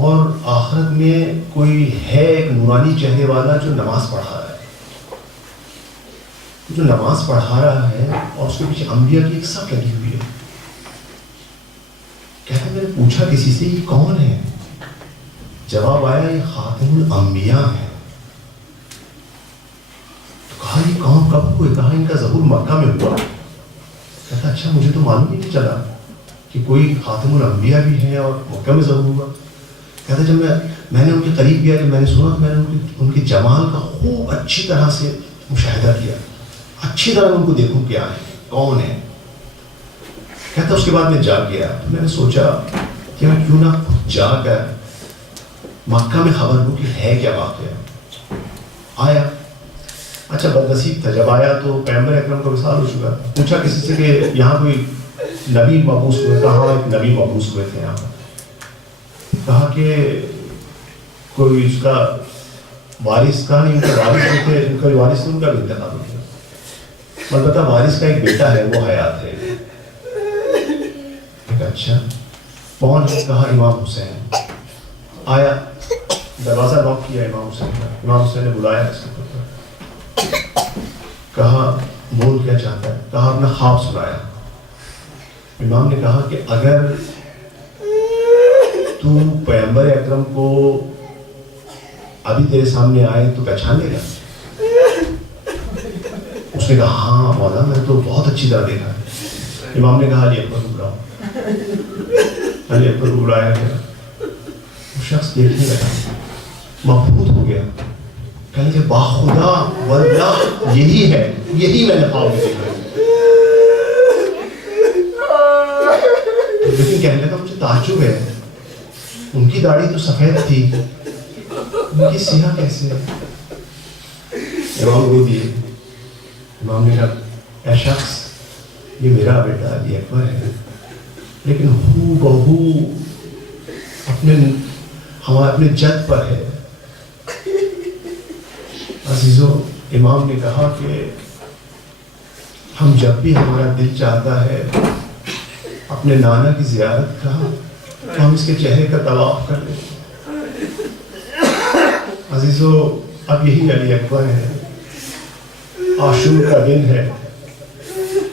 اور آخرت میں کوئی ہے ایک نورانی چہرے والا جو نماز پڑھا رہا ہے. جو نماز پڑھا رہا ہے اور اس کے پیچھے انبیاء کی ایک صف لگی ہوئی ہے. کہتے میں نے پوچھا کسی سے یہ کون ہے؟ جواب آیا یہ خاتم الانبیاء ہے. تو کہا یہ کون کب ہوئے؟ کہا ان کا ظہور مکہ میں ہوا. کہتا اچھا مجھے تو معلوم ہی نہیں چلا کہ کوئی خاتم الانبیاء بھی ہے اور مکہ میں ظہور ہوا. کہتا جب میں نے ان کے قریب گیا, جب میں نے سنا تو میں نے ان کے جمال کا خوب اچھی طرح سے مشاہدہ کیا, اچھی طرح ان کو دیکھوں کیا ہے, کون ہے. کہتا اس کے بعد میں جاگ گیا. تو میں نے سوچا کہ میں کیوں نہ خود جا کر مکہ میں خبر ہو کہ ہے کیا واقعہ. آیا. اچھا بدنصیب تھا، جب آیا تو پیغمبر اکرم کا وصال ہو چکا. پوچھا کسی سے کہ یہاں کوئی نبی مبعوث ہوئے؟ کہاں ایک نبی مبعوث ہوئے تھے یہاں پر. کہا کہ کوئی اس کا وارث، کہا نہیں ان کا وارث ہوئے تھے، ان کا وارث تھا، ان کا بھی انتقال ہو گیا. البتہ وارث کا ایک بیٹا ہے وہ حیات ہے. اچھا پہنچ. کہا امام حسین. آیا، دروازہ نوک کیا امام حسین کا. امام حسین نے بلایا اس کو. کہا بول کیا چاہتا ہے؟ کہا اپنا خواب سنایا. امام نے کہا کہ اگر تو پیغمبر اکرم کو ابھی تیرے سامنے آئے تو پہچان لے گا؟ اس نے کہا ہاں مولا میں تو بہت اچھی طرح دیکھا ہے. امام نے کہا علی اکبر کو بلاؤ. علی اکبر کو بلایا گیا. وہ شخص دیکھنے لگا، مبہوت ہو گیا. کہنے کہ باخدا واللہ یہی ہے، یہی میں نے خواب میں دیکھا. لیکن کہنے لگا مجھے تعجب ہے، ان کی داڑھی تو سفید تھی، ان کی سیاہ کیسے؟ امام رو دیے. امام نے کہا اے شخص یہ میرا بیٹا علی اکبر ہے، لیکن ہو بہو اپنے جد پر ہے. عزیزو امام نے کہا کہ ہم جب بھی ہمارا دل چاہتا ہے اپنے نانا کی زیارت کا تو ہم اس کے چہرے کا طواف کر لیں. عزیزو اب یہی علی اکبر ہے، عاشور کا دن ہے.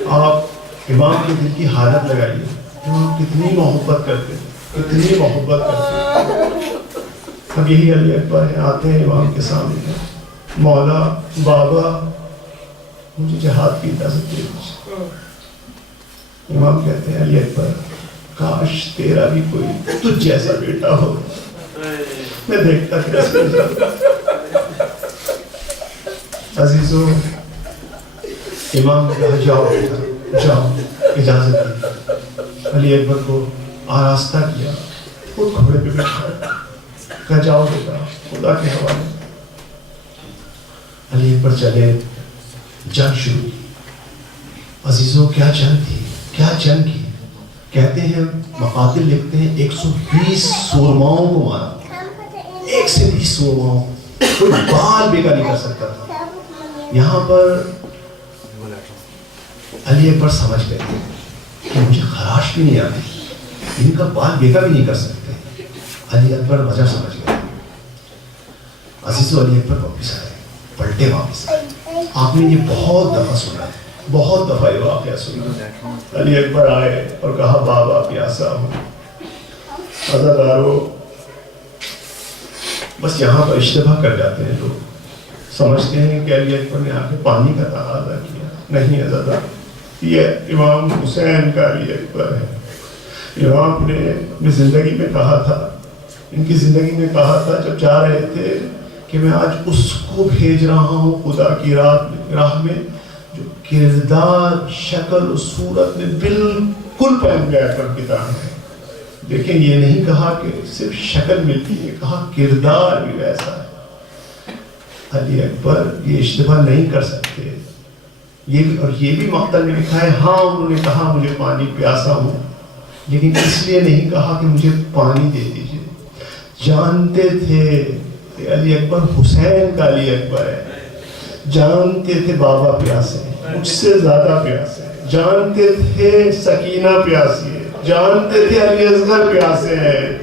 آپ امام کے دل کی حالت لگائیے، امام کتنی محبت کرتے، کتنی محبت کرتے. اب یہی علی اکبر ہے، آتے ہیں امام کے سامنے. مولا بابا مجھے جہاد کی اجازت دے دیجیے. امام کہتے ہیں علی اکبر کاش تیرا بھی کوئی تجھ جیسا بیٹا ہو، میں دیکھتا کیسے ہو جاتا. عزیزو امام نے کہا جاؤ بیٹا جاؤ، اجازت دی. علی اکبر کو آراستہ کیا، خود گھوڑے پہ بیٹھا، کہا جاؤ بیٹا خدا کے حوالے. علی اکبر چلے، جنگ شروع کی. عزیزو کیا جنگ تھی، کیا جنگ کی. کہتے ہیں مقاتل لکھتے ہیں 120 سورماؤں کو مارا، 1 سے 20 سورماؤں، کوئی بال بیگا نہیں کر سکتا تھا. یہاں پر علی اکبر سمجھ گئے کہ مجھے خراش بھی نہیں آتی، ان کا بال بیگا بھی نہیں کر سکتے. علی اکبر وجہ سمجھ گئے. عزیزو علی اکبر واپس آئے، پلٹے واپس آئے. آپ نے یہ بہت دفعہ سنا ہے، بہت دفعہ یہ واقعہ سنا. علی اکبر آئے اور کہا بابا پیاسا ہوں. عزادارو بس یہاں پر اشتباہ کر جاتے ہیں لوگ، سمجھتے ہیں کہ علی اکبر نے آ کے پانی کا تقاضا کیا. نہیں عزادارو، یہ امام حسین کا علی اکبر ہے. امام نے اپنی زندگی میں کہا تھا، ان کی زندگی میں کہا تھا جب جا رہے تھے کہ میں آج اس کو بھیج رہا ہوں خدا کی راہ میں جو کردار شکل و صورت میں بالکل پیغمبر اکرم کی طرح ہے. لیکن یہ نہیں کہا کہ صرف شکل ملتی ہے، کہا کردار بھی ویسا ہے. علی اکبر یہ اشتباہ نہیں کر سکتے. یہ بھی مقتل میں لکھا ہے ہاں انہوں نے کہا مجھے پانی پیاسا ہوں، لیکن اس لیے نہیں کہا کہ مجھے پانی دے دیجیے. جانتے تھے کہ علی اکبر حسین کا علی اکبر ہے. جانتے تھے بابا پیاسے، مجھ سے زیادہ پیاسے. جانتے تھے سکینہ پیاسی ہے، جانتے تھے علی اصغر پیاسے ہیں.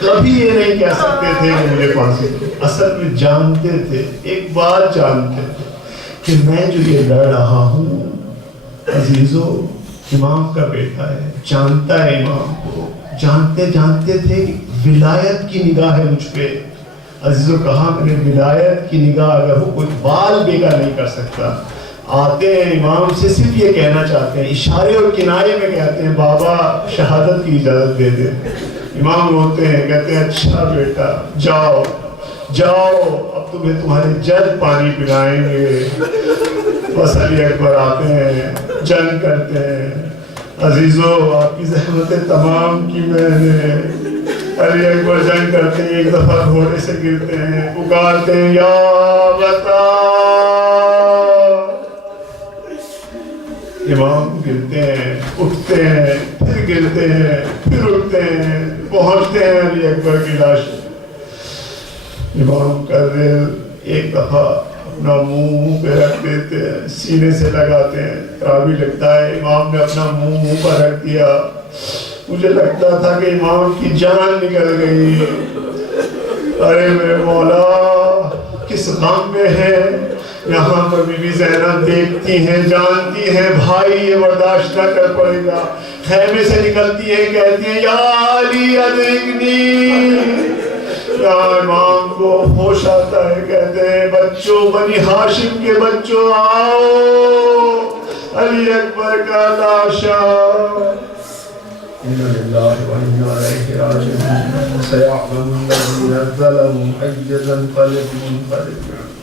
کبھی یہ نہیں کہہ سکتے تھے کہ مجھے پھانسی دو. اصل میں جانتے تھے، ایک بات جانتے تھے کہ میں جو یہ لڑ رہا ہوں عزیزو امام کا بیٹا ہے. جانتا ہے امام کو، جانتے تھے کہ ولایت کی نگاہ ہے مجھ پہ. عزیزو کہا میں نے ولایت کی نگاہ اگر ہو کوئی بال بیگا نہیں کر سکتا. آتے ہیں امام سے صرف یہ کہنا چاہتے ہیں، اشارے اور کنارے میں کہتے ہیں بابا شہادت کی اجازت دے دے. امام روتے ہیں، کہتے ہیں اچھا بیٹا جاؤ اب تمہیں تمہارے جد پانی پلائیں گے. بس علی اکبر آتے ہیں، جنگ کرتے ہیں. عزیزو آپ کی زحمتیں تمام کی میں نے. علی اکبر جنگ کرتے ہیں، ایک دفعہ گھوڑے سے گرتے ہیں، پکارتے ہیں یا بتا. امام گرتے ہیں، اٹھتے ہیں، پھر گرتے ہیں، پھر اٹھتے ہیں، پہنچتے ہیں علی اکبر کی لاش. امام کر رہے ایک دفعہ اپنا منہ پہ رکھ دیتے ہیں، سینے سے لگاتے ہیں. راوی لگتا ہے امام نے اپنا منہ پر رکھ دیا. مجھے لگتا تھا کہ امام کی جان نکل گئی. ارے میرے مولا کس غم میں ہے. یہاں پر بی بی زینب دیکھتی ہیں، جانتی ہیں بھائی یہ برداشت نہ کر پڑے گا. خیمے سے نکلتی ہیں، کہتی ہیں یا علی ادرکنی. امام کو ہوش آتا ہے، کہتے ہیں بچوں، بنی ہاشم کے بچوں آؤ، علی اکبر کا لاشا. اِنَّ لِلَّهِ وَإِنَّا إِلَيْهِ رَاجِعُونَ. سَيَعْلَمُ الَّذِينَ ظَلَمُوا أَيَّ مُنقَلِبٍ يَنقَلِبُونَ.